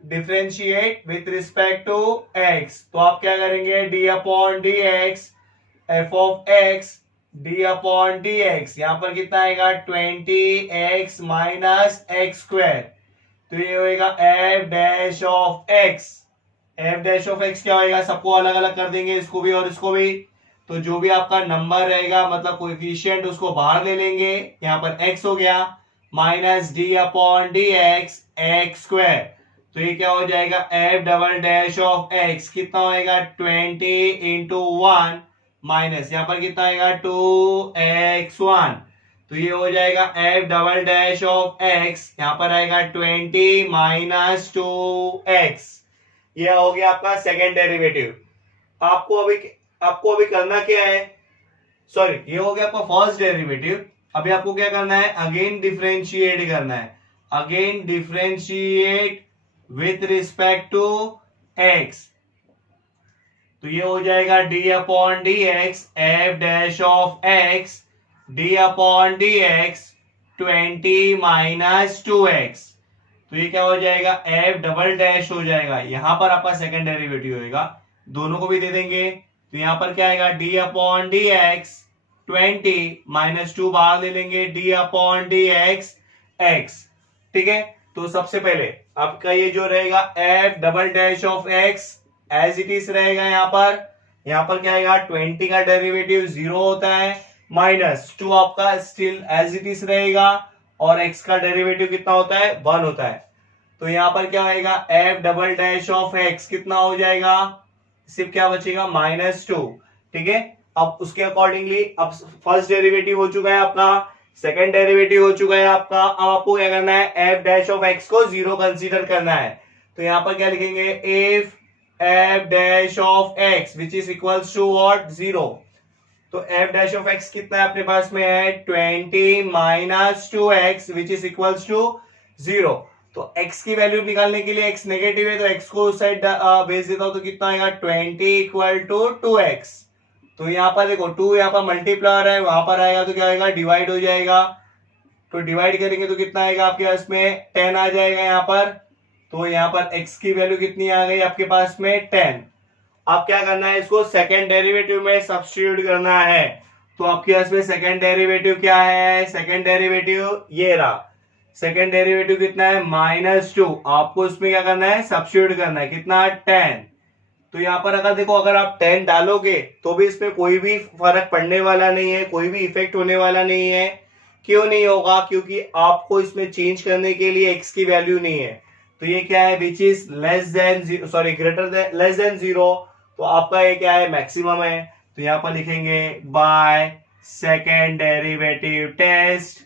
differentiate with respect to x, तो आप क्या करेंगे, d upon d x f of x d upon d x, यहां पर कितना आएगा 20x माइनस एक्स स्क्वायर, तो ये होएगा F dash of x. F dash of x क्या होएगा, सबको अलग अलग कर देंगे, इसको भी और इसको भी, तो जो भी आपका नंबर रहेगा मतलब कोएफिशिएंट उसको बाहर ले लेंगे, यहां पर x हो गया minus D upon d x x square, तो ये क्या हो जाएगा F double dash of x, कितना होएगा 20 इंटू 1 माइनस यहां पर कितना आएगा 2x1, तो ये हो जाएगा F double dash of x, यहां पर आएगा 20 माइनस 2x, ये हो गया आपका सेकेंड डेरिवेटिव। आपको अभी करना क्या है, सॉरी ये हो गया आपका फर्स्ट डेरिवेटिव। अभी आपको क्या करना है, अगेन डिफरेंशिएट करना है, again differentiate with respect to x, तो ये हो जाएगा d upon d x f dash of x d upon d x 20 minus 2x, तो ये क्या हो जाएगा एफ डबल डैश हो जाएगा, यहां पर आपका सेकेंड डेरिवेटिव होएगा, दोनों को भी दे देंगे, तो यहां पर क्या आएगा d upon d x 20 minus 2 बाहर ले लेंगे, d upon d x x. ठीक है, तो सबसे पहले आपका ये जो रहेगा f double dash of x as it is रहेगा, यहां पर क्या आएगा 20 का डेरिवेटिव 0 होता है, माइनस 2 आपका स्टिल एज इट इज रहेगा, और x का डेरिवेटिव कितना होता है 1 होता है, तो यहां पर क्या आएगा F double dash of x कितना हो जाएगा, सिर्फ क्या बचेगा -2। ठीक है, अब उसके अकॉर्डिंगली अब फर्स्ट डेरिवेटिव हो चुका है आपका, सेकंड डेरिवेटिव हो चुका है आपका, अब आपको क्या करना है एफ डैश ऑफ x को 0 कंसीडर करना है, तो यहां पर क्या लिखेंगे if f dash of x which is equals to what 0, तो f dash of x कितना है अपने पास में है 20 minus 2x which is equals to 0, तो x की वैल्यू निकालने के लिए x नेगेटिव है तो x को उस साइड भेज देता हूं, तो कितना आएगा 20 इक्वल टू 2x, तो यहाँ पर देखो 2 यहाँ पर मल्टीप्लायर है, वहां पर आएगा तो क्या आएगा डिवाइड हो जाएगा, तो डिवाइड करेंगे तो कितना आएगा आपके पास में 10 आ जाएगा यहाँ पर, तो यहाँ पर x की वैल्यू कितनी आ गई आपके पास में 10। अब क्या करना है, इसको सेकेंड डेरिवेटिव में सब्स्टिट्यूट करना है, तो आपके पास में सेकेंड डेरिवेटिव क्या है, सेकेंड डेरिवेटिव ये रहा, सेकेंड डेरिवेटिव कितना है -2, आपको इसमें क्या करना है सब्स्टिट्यूट करना है, कितना 10, तो यहाँ पर अगर देखो अगर आप 10 डालोगे तो भी इसमें कोई भी फर्क पड़ने वाला नहीं है, कोई भी इफेक्ट होने वाला नहीं है, क्यों नहीं होगा, क्योंकि आपको इसमें चेंज करने के लिए x की वैल्यू नहीं है, तो ये क्या है which is less then sorry greater than less than 0, तो आपका ये क्या है मैक्सिमम है, तो यहां पर लिखेंगे by second derivative test,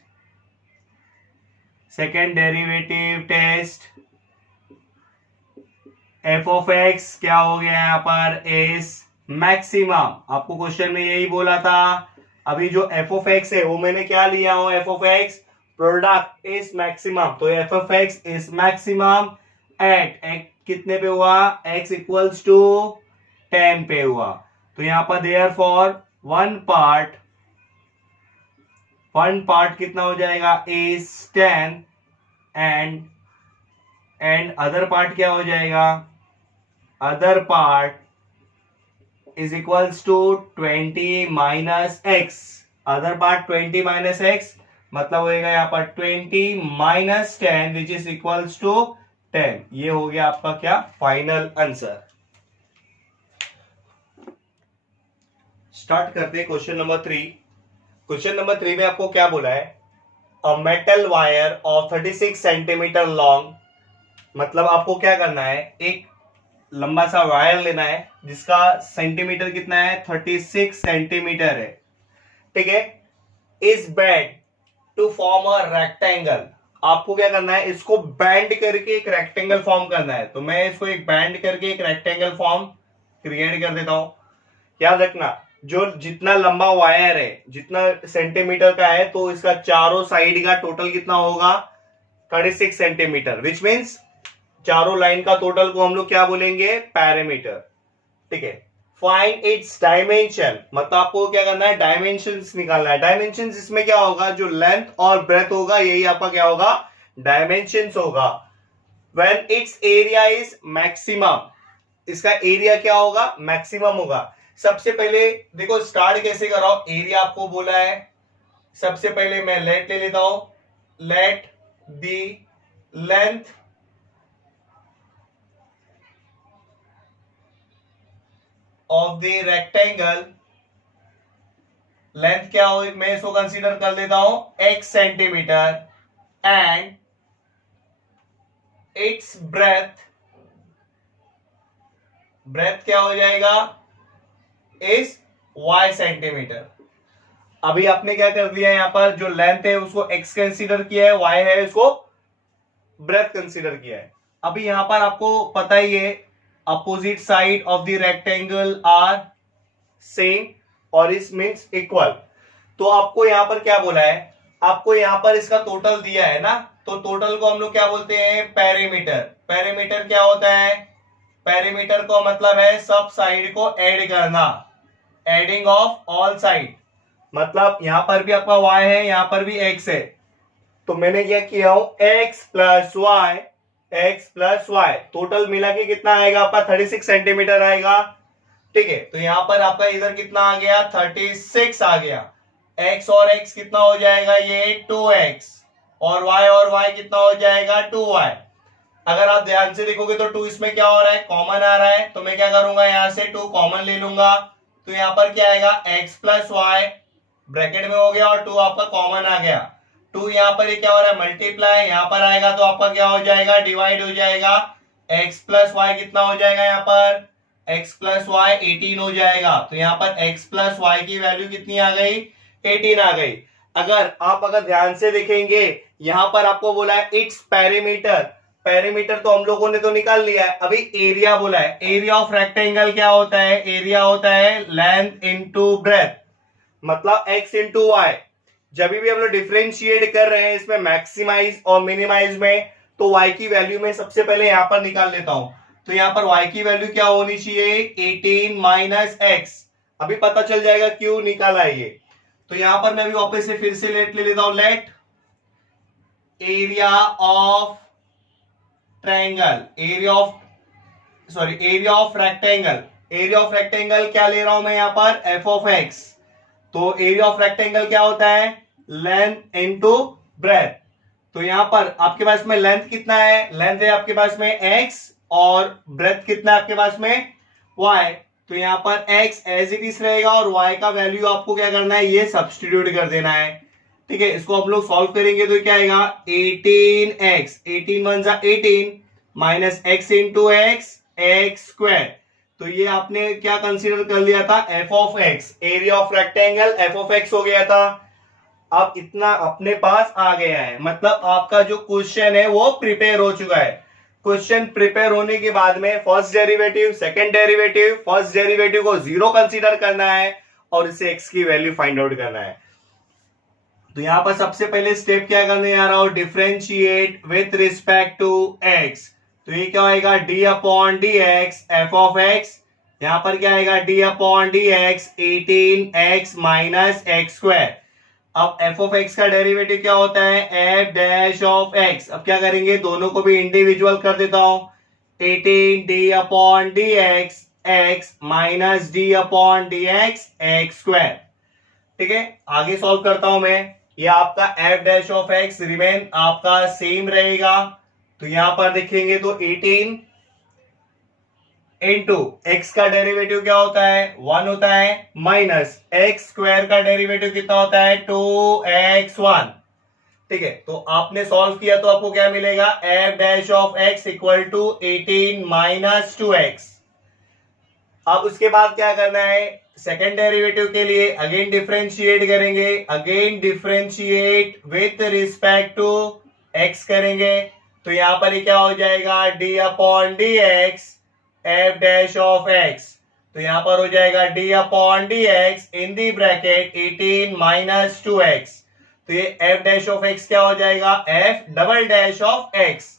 second derivative test f of x क्या हो गया यहाँ पर इज मैक्सिमम, आपको क्वेश्चन में यही बोला था। अभी जो एफ ऑफ एक्स है वो मैंने क्या लिया हूं, f of x product is maximum, तो f of x is maximum at कितने पे हुआ x इक्वल्स टू 10 पे हुआ, तो यहां पर देयरफॉर वन पार्ट कितना हो जाएगा इज 10 एंड अदर पार्ट क्या हो जाएगा, other part is equals to 20 minus x, other part 20 minus x मतलब होएगा यहाँ पर 20 minus 10 which is equals to 10, ये हो गया आपका क्या फाइनल आंसर। स्टार्ट करते हैं क्वेश्चन नंबर 3। क्वेश्चन नंबर 3 में आपको क्या बोला है, a metal wire of 36 centimetre long, मतलब आपको क्या करना है एक लंबा सा वायर लेना है जिसका सेंटीमीटर कितना है 36 सेंटीमीटर है, ठीक है, is bend to form a rectangle, आपको क्या करना है इसको बैंड करके एक रेक्टेंगल फॉर्म करना है, तो मैं इसको एक बैंड करके एक रेक्टेंगल फॉर्म क्रिएट कर देता हूं। याद रखना जो जितना लंबा वायर है, जितना सेंटीमीटर का है, तो इसका चारों साइड का टोटल कितना होगा 36 सेंटीमीटर, विच मीन्स चारों लाइन का टोटल को हम लोग क्या बोलेंगे पैरामीटर। ठीक है, फाइंड इट्स डायमेंशन, मतलब आपको क्या करना है डायमेंशंस निकालना है। डायमेंशंस इसमें क्या होगा, जो लेंथ और ब्रेथ होगा यही आपका क्या होगा डायमेंशंस होगा। When its area is maximum, इसका एरिया क्या होगा मैक्सिमम होगा। सबसे पहले देखो स्टार्ट कैसे कराओ, एरिया आपको बोला है, सबसे पहले मैं लेट ले लेता हूं, let the length of the rectangle, length क्या हो मैं इसको कंसीडर कर लेता हूं x centimetre, and its breadth, breadth क्या हो जाएगा इज y सेंटीमीटर। अभी आपने क्या कर दिया यहां पर, जो लेंथ है उसको x कंसीडर किया है, y है उसको ब्रेथ कंसीडर किया है। अभी यहां पर आपको पता ही है opposite side of the rectangle are same और इस मीन्स इक्वल। तो आपको यहां पर क्या बोला है, आपको यहां पर इसका टोटल दिया है ना, तो टोटल को हम लोग क्या बोलते हैं पेरीमीटर। पेरीमीटर क्या होता है, पेरीमीटर को मतलब है सब साइड को ऐड करना, एडिंग ऑफ ऑल साइड। मतलब यहां पर भी आपका y है, यहां पर भी x है, तो मैंने क्या किया हूं x plus y, x plus y, total मिला के कितना आएगा आपका 36 सेंटीमीटर आएगा। ठीक है, तो यहां पर आपका इधर कितना आ गया 36 आ गया, x और x कितना हो जाएगा ये 2x, और y कितना हो जाएगा 2y। अगर आप ध्यान से देखोगे तो 2 इसमें क्या हो रहा है कॉमन आ रहा है, तो मैं क्या करूंगा यहां से 2 कॉमन ले लूंगा, तो यहां पर क्या आएगा x प्लस वाई ब्रैकेट में हो गया और 2 आपका कॉमन आ गया। 2 यहां पर ये क्या हो रहा है मल्टीप्लाई, यहां पर आएगा तो आपका क्या हो जाएगा डिवाइड हो जाएगा, x प्लस वाई कितना हो जाएगा यहाँ पर x प्लस वाई 18 हो जाएगा। तो यहाँ पर x प्लस वाई की वैल्यू कितनी आ गई 18 आ गई। अगर ध्यान से देखेंगे यहां पर आपको बोला है इट्स पेरीमीटर, पेरीमीटर तो हम लोगों ने तो निकाल लिया है, अभी एरिया बोला है। एरिया ऑफ रेक्टेंगल क्या होता है, एरिया होता है लेंथ इंटू ब्रेथ, मतलब x इंटू वाई। जब भी हम लोग डिफरेंशिएट कर रहे हैं इसमें मैक्सिमाइज और मिनिमाइज में, तो y की वैल्यू में सबसे पहले यहां पर निकाल लेता हूं। तो यहां पर y की वैल्यू क्या होनी चाहिए 18 माइनस एक्स, अभी पता चल जाएगा क्यों निकाला है ये। तो यहां पर मैं भी वापस से फिर से लेट ले लेता हूं, let area of triangle, area of rectangle, area of rectangle क्या ले रहा हूं मैं यहां पर एफ ऑफ एक्स। तो एरिया ऑफ रेक्टेंगल क्या होता है लेंथ इनटू ब्रेथ। तो यहां पर आपके पास में लेंथ कितना है, लेंथ है आपके पास में x और ब्रेथ कितना है आपके पास में y। तो यहां पर x एज इट इज रहेगा और y का वैल्यू आपको क्या करना है ये सब्स्टिट्यूट कर देना है। ठीक है, इसको आप लोग सॉल्व करेंगे तो क्या आएगा 18x, 18 वन जा 18 minus x into x x square. तो ये आपने क्या कंसीडर कर लिया था F of x, area of rectangle F of x हो गया था। अब इतना अपने पास आ गया है, मतलब आपका जो क्वेश्चन है वो प्रिपेयर हो चुका है। क्वेश्चन प्रिपेयर होने के बाद में first derivative, second derivative, first derivative को जीरो कंसीडर करना है और इसे एक्स की वैल्यू फाइंड आउट करना है। तो यहां पर सबसे पहले स्टेप क्या करने जा रहा हूं differentiate with respect to x. तो ये क्या होगा d upon d x f of x, यहां पर क्या आएगा d upon d x 18x minus x square. अब एफ ऑफ एक्स का डेरिवेटिव क्या होता है एफ डैश ऑफ एक्स। अब क्या करेंगे दोनों को भी इंडिविजुअल कर देता हूं, 18 D upon d x x minus D upon d x x square. ठीक है, आगे सॉल्व करता हूं मैं। ये आपका F dash of x remain आपका सेम रहेगा, तो यहां पर देखेंगे तो 18 इंटू एक्स का डेरिवेटिव क्या होता है 1 होता है, माइनस एक्स स्क्वायर का डेरिवेटिव कितना होता है 2x1। ठीक है, तो आपने सॉल्व किया तो आपको क्या मिलेगा f dash of x equal to 18 minus 2x। अब उसके बाद क्या करना है सेकेंड डेरिवेटिव के लिए अगेन डिफरेंशिएट करेंगे, again differentiate with respect to x करेंगे। तो यहां पर क्या हो जाएगा d upon d x f dash of x तो यहां पर हो जाएगा d upon d x in the bracket 18 minus 2x। तो ये f डैश ऑफ x क्या हो जाएगा, f double dash of x।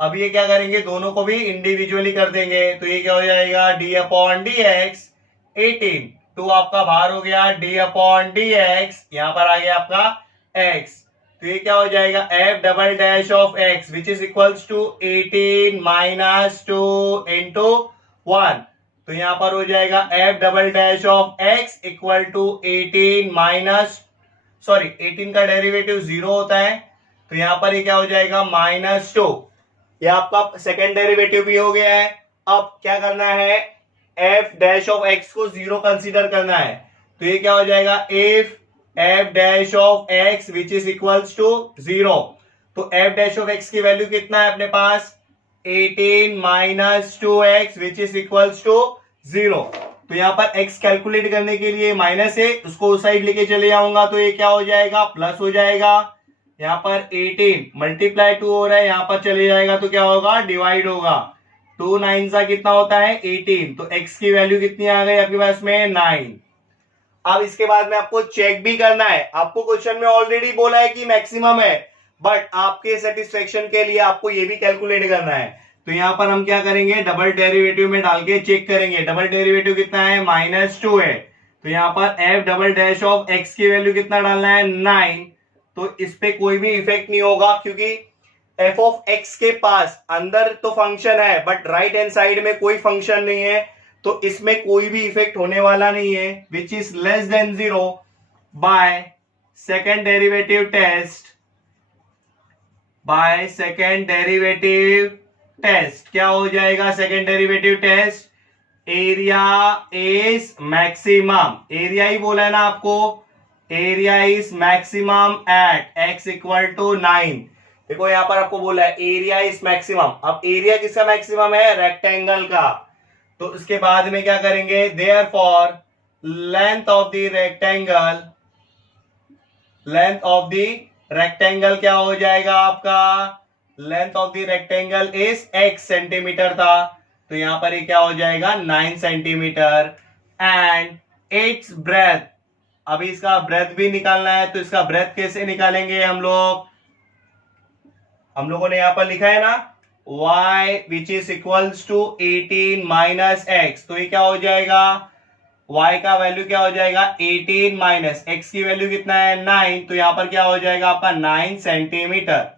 अब ये क्या करेंगे, दोनों को भी इंडिविजुअली कर देंगे। तो ये क्या हो जाएगा, d अपॉन डी एक्स 18, 2 आपका बाहर हो गया, d अपॉन डी एक्स यहां पर आ गया आपका x। तो ये क्या हो जाएगा, f double dash of x which is equals to 18 minus 2 into 1। तो यहां पर हो जाएगा f double dash of x equal to 18 minus 18 का डेरिवेटिव 0 होता है। तो यहां पर ये क्या हो जाएगा, माइनस 2। ये आपका सेकेंड डेरिवेटिव भी हो गया है। अब क्या करना है, f डैश ऑफ x को 0 कंसीडर करना है। तो ये क्या हो जाएगा, if f dash of x which is equals to 0। तो f डैश ऑफ x की वैल्यू कितना है अपने पास, 18 minus 2x which is equals to 0। तो यहां पर x कैलकुलेट करने के लिए माइनस है, उसको उस साइड लेके चले जाऊंगा तो ये क्या हो जाएगा, प्लस हो जाएगा। यहां पर 18 मल्टीप्लाई 2 हो रहा है, यहां पर चले जाएगा तो क्या होगा, डिवाइड होगा। 2 9 सा कितना होता है, 18। तो x की वैल्यू कितनी आ गई आपके पास में, 9। अब इसके बाद में आपको चेक भी करना है। आपको क्वेश्चन में ऑलरेडी बोला है कि मैक्सिमम है, बट आपके सेटिस्फेक्शन के लिए आपको ये भी कैलकुलेट करना है। तो यहां पर हम क्या करेंगे, डबल डेरिवेटिव में डाल के चेक करेंगे। डबल डेरिवेटिव कितना है, -2 है। तो यहां पर f double dash of x की वैल्यू कितना डालना है, 9। तो इस पे कोई भी इफेक्ट नहीं होगा, क्योंकि f ऑफ x के पास अंदर तो फंक्शन है बट राइट हैंड साइड में कोई फंक्शन नहीं है, तो इसमें कोई भी इफेक्ट होने वाला नहीं है, which is less than 0 by second derivative test. By second derivative test क्या हो जाएगा, second derivative test, area is maximum. Area ही बोला है ना आपको, area is maximum at x equal to 9। देखो यहां पर आपको बोला है एरिया इज मैक्सिमम। अब एरिया किसका मैक्सिमम है, रेक्टेंगल का। तो उसके बाद में क्या करेंगे, therefore length of the rectangle, length of the rectangle क्या हो जाएगा आपका, length of the rectangle is x centimetre था। तो यहां पर ये क्या हो जाएगा, 9 सेंटीमीटर। एंड इट्स ब्रेथ, अभी इसका ब्रेथ भी निकालना है। तो इसका ब्रेथ कैसे निकालेंगे हम लोग, हम लोगों ने यहां पर लिखा है ना, y which is equals to 18 minus x। तो ये क्या हो जाएगा, y का वैल्यू क्या हो जाएगा, 18 माइनस x की वैल्यू कितना है, 9। तो यहां पर क्या हो जाएगा आपका 9 सेंटीमीटर।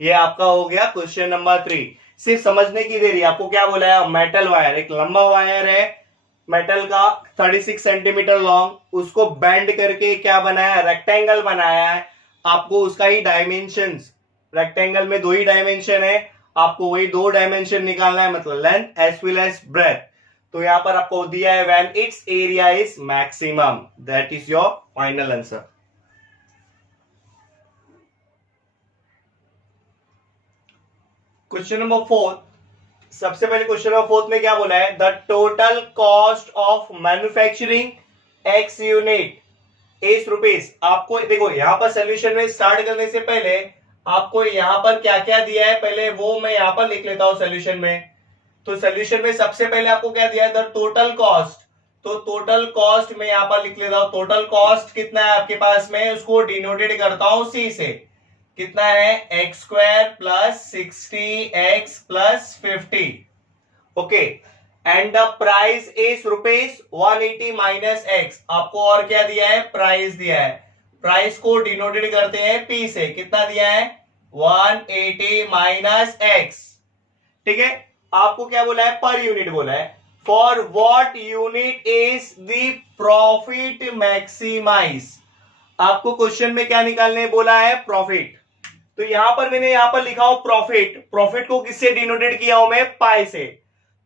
ये आपका हो गया क्वेश्चन नंबर 3। सिर्फ समझने की देरी। आपको क्या बोला है, मेटल वायर, एक लंबा वायर है मेटल का 36 सेंटीमीटर लॉन्ग, उसको बेंड करके क्या बनाया है, रेक्टेंगल बनाया है। आपको उसका ही डायमेंशंस, रेक्टेंगल में 2 ही डायमेंशन है, आपको वही 2 डायमेंशन निकालना है, मतलब length as well as breadth. तो यहां पर आपको दिया है when its area is maximum, that is your final answer. Question number 4, सबसे पहले क्वेश्चन नंबर 4 में क्या बोला है, the total cost of manufacturing x unit is rupees. आपको देखो यहां पर सोल्यूशन में स्टार्ट करने से पहले आपको यहां पर क्या क्या दिया है, पहले वो मैं यहां पर लिख लेता हूं सोल्यूशन में। तो सोल्यूशन में सबसे पहले आपको क्या दिया है, द टोटल कॉस्ट। तो टोटल कॉस्ट में यहां पर लिख लेता हूं, टोटल कॉस्ट कितना है आपके पास में, उसको डिनोटेड करता हूं c से। कितना है, x square plus 60x plus 50। Okay, and the price is rupees 180 minus x. आपको और क्या दिया है, प्राइस दिया है। प्राइस को डिनोटेड करते हैं p से। कितना दिया है, 180 माइनस एक्स। ठीक है, आपको क्या बोला है, पर यूनिट बोला है। For what unit is the profit maximize. आपको क्वेश्चन में क्या निकालने बोला है, प्रॉफिट। तो यहां पर मैंने यहां पर लिखा हो प्रॉफिट। प्रॉफिट को किससे डिनोटेड किया हूं मैं, पाई से।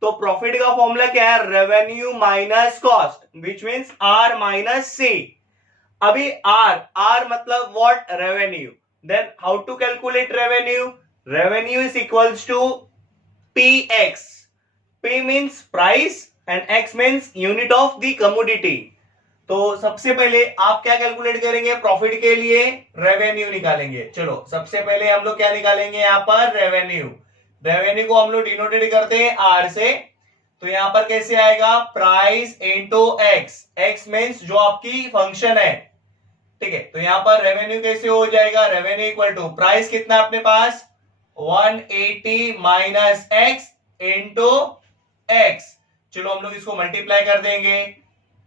तो प्रॉफिट का फॉर्मूला क्या है, revenue minus cost, which means R minus C. अभी आर मतलब what, revenue. Then how to calculate revenue, revenue is equals to px। p means price and x means unit of the commodity. तो सबसे पहले आप क्या कैलकुलेट करेंगे, प्रॉफिट के लिए रेवेन्यू निकालेंगे। चलो सबसे पहले हम लोग क्या निकालेंगे, यहां पर रेवेन्यू। रेवेन्यू को हम लोग डिनोटेड करते हैं आर से। तो यहां पर कैसे आएगा, price into x, x means जो आपकी फंक्शन है, ठीक है। तो यहां पर रेवेन्यू कैसे हो जाएगा, रेवेन्यू इक्वल टू प्राइस कितना अपने पास 180 माइनस एक्स इंटू एक्स। चलो हम लोग इसको मल्टीप्लाई कर देंगे,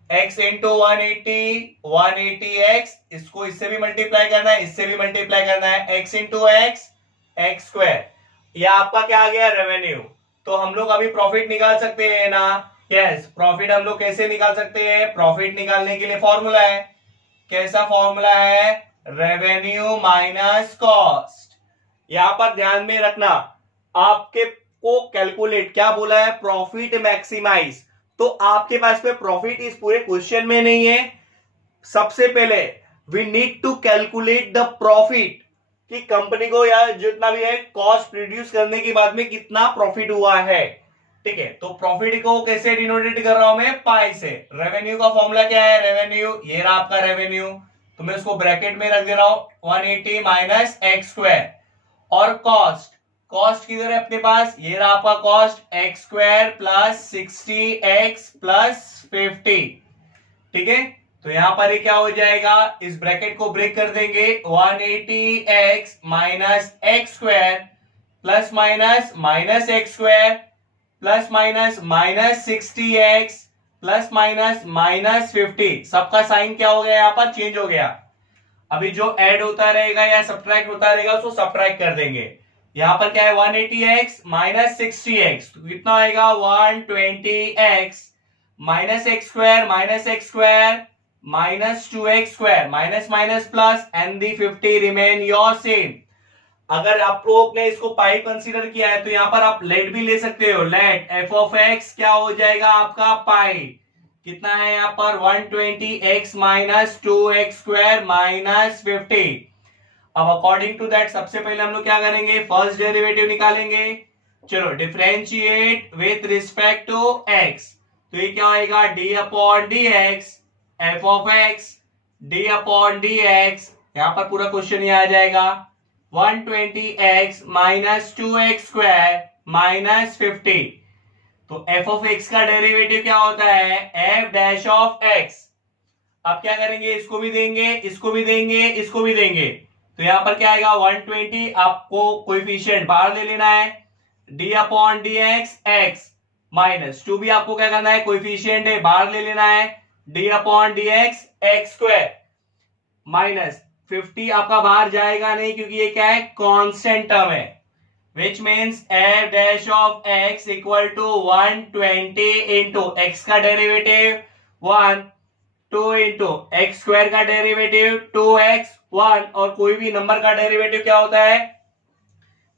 x इंटू 180 एक्स, इसको इससे भी मल्टीप्लाई करना है, इससे भी मल्टीप्लाई करना है, x into x x square. यह आपका क्या आ गया, रेवेन्यू। तो हम लोग अभी प्रॉफिट निकाल सकते हैं ना, यस। प्रॉफिट हम लोग कैसे निकाल सकते हैं, प्रॉफिट निकालने के लिए फॉर्मूला है, कैसा फॉर्मूला है, रेवेन्यू माइनस कॉस्ट। यहां पर ध्यान में रखना, आपके को कैलकुलेट क्या बोला है, प्रॉफिट मैक्सिमाइज। तो आपके पास में प्रॉफिट इस पूरे क्वेश्चन में नहीं है। सबसे पहले we need to calculate the profit, कि कंपनी को या जितना भी है कॉस्ट रिड्यूस करने के बाद में कितना प्रॉफिट हुआ है, ठीक है। तो प्रॉफिट को कैसे डिनोटेट कर रहा हूं मैं, पाई से। रेवेन्यू का फॉर्मूला क्या है, रेवेन्यू, ये रहा आपका रेवेन्यू, तो मैं उसको ब्रैकेट में रख दे रहा हूं 180 माइनस एक्स स्क्वायर। और कॉस्ट, कॉस्ट किधर है अपने पास, ये रहा आपका cost, x square plus 60 x plus 50, ठीक है। तो यहां पर ये क्या हो जाएगा, इस ब्रैकेट को ब्रेक कर देंगे, 180 x minus x square plus minus minus x square plus minus minus 60 x plus minus minus 50। सबका साइन क्या हो गया, यहां पर चेंज हो गया। अभी जो ऐड होता रहेगा या सब्ट्रैक्ट होता रहेगा उसको सब्ट्रैक्ट कर देंगे। यहां पर क्या है, 180x माइनस 60x, तो कितना आएगा 120x minus x square minus 2x square minus minus plus and the 50 remain your same. अगर आप लोग ने इसको पाई कंसीडर किया है तो यहां पर आप लेट भी ले सकते हो, लेट एफ ऑफ एक्स क्या हो जाएगा आपका पाई, कितना है यहां पर 120x minus 2x square minus 50। अब अकॉर्डिंग टू दैट सबसे पहले हम लोग क्या करेंगे, फर्स्ट डेरिवेटिव निकालेंगे। चलो differentiate with respect to x, तो ये क्या आएगा, d upon d x f of x d upon d x. यहां पर पूरा क्वेश्चन ये आ जाएगा 120x minus 2x square minus 50। तो एफ ऑफ एक्स का डेरिवेटिव क्या होता है, एफ डैश ऑफ एक्स। अब क्या करेंगे, इसको भी देंगे, इसको भी देंगे, इसको भी देंगे। तो यहां पर क्या आएगा 120, आपको कोएफिशिएंट बाहर ले लेना है, D upon d x x minus 2 भी आपको क्या करना है, कोएफिशिएंट है बाहर ले लेना है, D upon d x x square minus 50 आपका बाहर जाएगा नहीं क्योंकि ये क्या है, कांस्टेंट टर्म है, which means f dash of x equal to 120 into x का डेरिवेटिव 1, 2 into x स्क्वायर का डेरिवेटिव 2x 1, और कोई भी नंबर का डेरिवेटिव क्या होता है,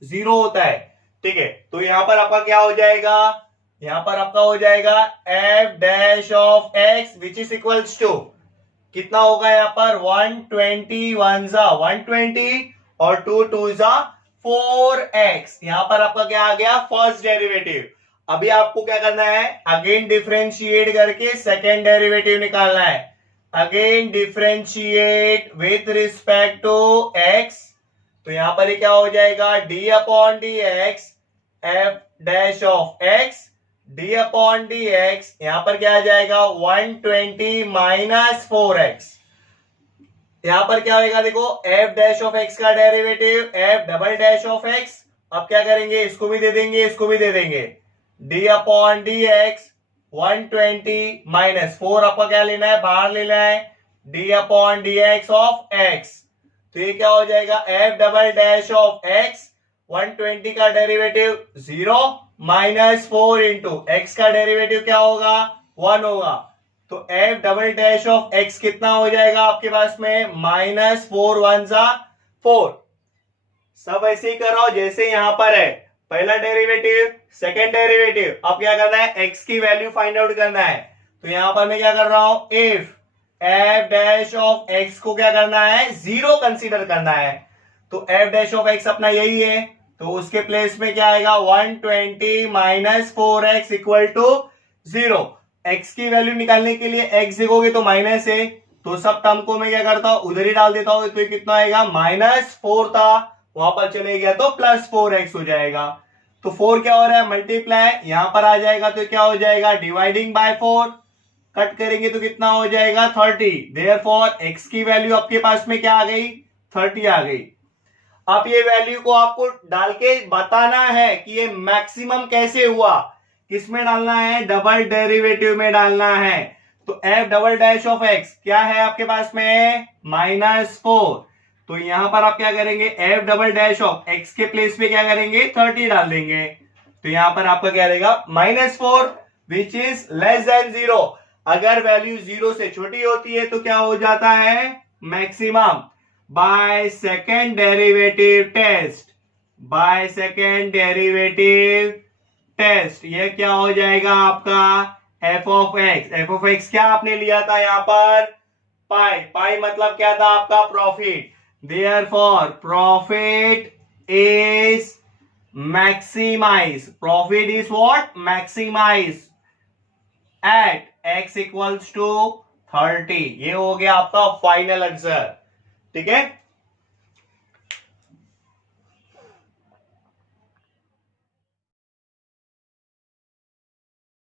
0 होता है, ठीक है। तो यहां पर आपका क्या हो जाएगा, यहां पर आपका हो जाएगा f dash of x which is equals to कितना होगा यहां पर 120 1 जा 120 और 2 2 जा 4x। यहां पर आपका क्या आ गया, फर्स्ट डेरिवेटिव। अभी आपको क्या करना है, अगेन डिफरेंशिएट करके सेकेंड डेरिवेटिव निकालना है। Again differentiate with respect to x, तो यहां पर क्या हो जाएगा, d upon d x f dash of x d upon d x, यहां पर क्या आ जाएगा 120 माइनस 4x। यहां पर क्या होगा, देखो f डैश ऑफ x का derivative f double dash of x। अब क्या करेंगे, इसको भी दे देंगे, इसको भी दे देंगे, d upon d x 120 minus 4 आपका क्या लेना है, बाहर लेना है, d upon d x of x। तो ये क्या हो जाएगा, f double dash of x 120 का डेरिवेटिव 0 माइनस 4 इंटू एक्स का डेरिवेटिव क्या होगा, 1 होगा। तो f double dash of x कितना हो जाएगा आपके पास में, माइनस 4 1 जा 4। सब ऐसे ही कर रहा हूं जैसे यहां पर है, पहला डेरिवेटिव सेकेंड डेरिवेटिव। अब क्या करना है, x की वैल्यू फाइंड आउट करना है। तो यहां पर मैं क्या कर रहा हूं, if f dash of x को क्या करना है, 0 कंसीडर करना है। तो f डैश ऑफ x अपना यही है, तो उसके प्लेस में क्या आएगा 120 minus 4x equal to 0। x की वैल्यू निकालने के लिए x देखोगे तो माइनस है, तो सब टर्म को मैं क्या करता हूं, उधर ही डाल देता हूं। तो कितना आएगा, माइनस 4 था वहां पर चले गया तो प्लस 4x हो जाएगा। तो 4 क्या हो रहा है, मल्टीप्लाई, यहां पर आ जाएगा तो क्या हो जाएगा, डिवाइडिंग बाय 4, कट करेंगे तो कितना हो जाएगा 30। देयरफॉर एक्स की वैल्यू आपके पास में क्या आ गई, 30 आ गई। अब ये वैल्यू को आपको डाल के बताना है कि ये मैक्सिमम कैसे हुआ, किसमें डालना है, डबल डेरिवेटिव में डालना है। तो F double dash of x क्या है आपके पास में, -4। तो यहां पर आप क्या करेंगे, F double dash of x के प्लेस पे क्या करेंगे, 30 डाल देंगे। तो यहां पर आपका क्या रहेगा, -4 विच इज लेस देन 0। अगर वैल्यू 0 से छोटी होती है तो क्या हो जाता है, maximum. By second derivative test, by second derivative test, ये क्या हो जाएगा आपका, f of x. F of x क्या आपने लिया था यहां पर, पाई। पाई मतलब क्या था आपका, profit. Therefore profit is maximize, profit is what, maximize at x equals to 30। ये हो गया आपका फाइनल आंसर, ठीक है।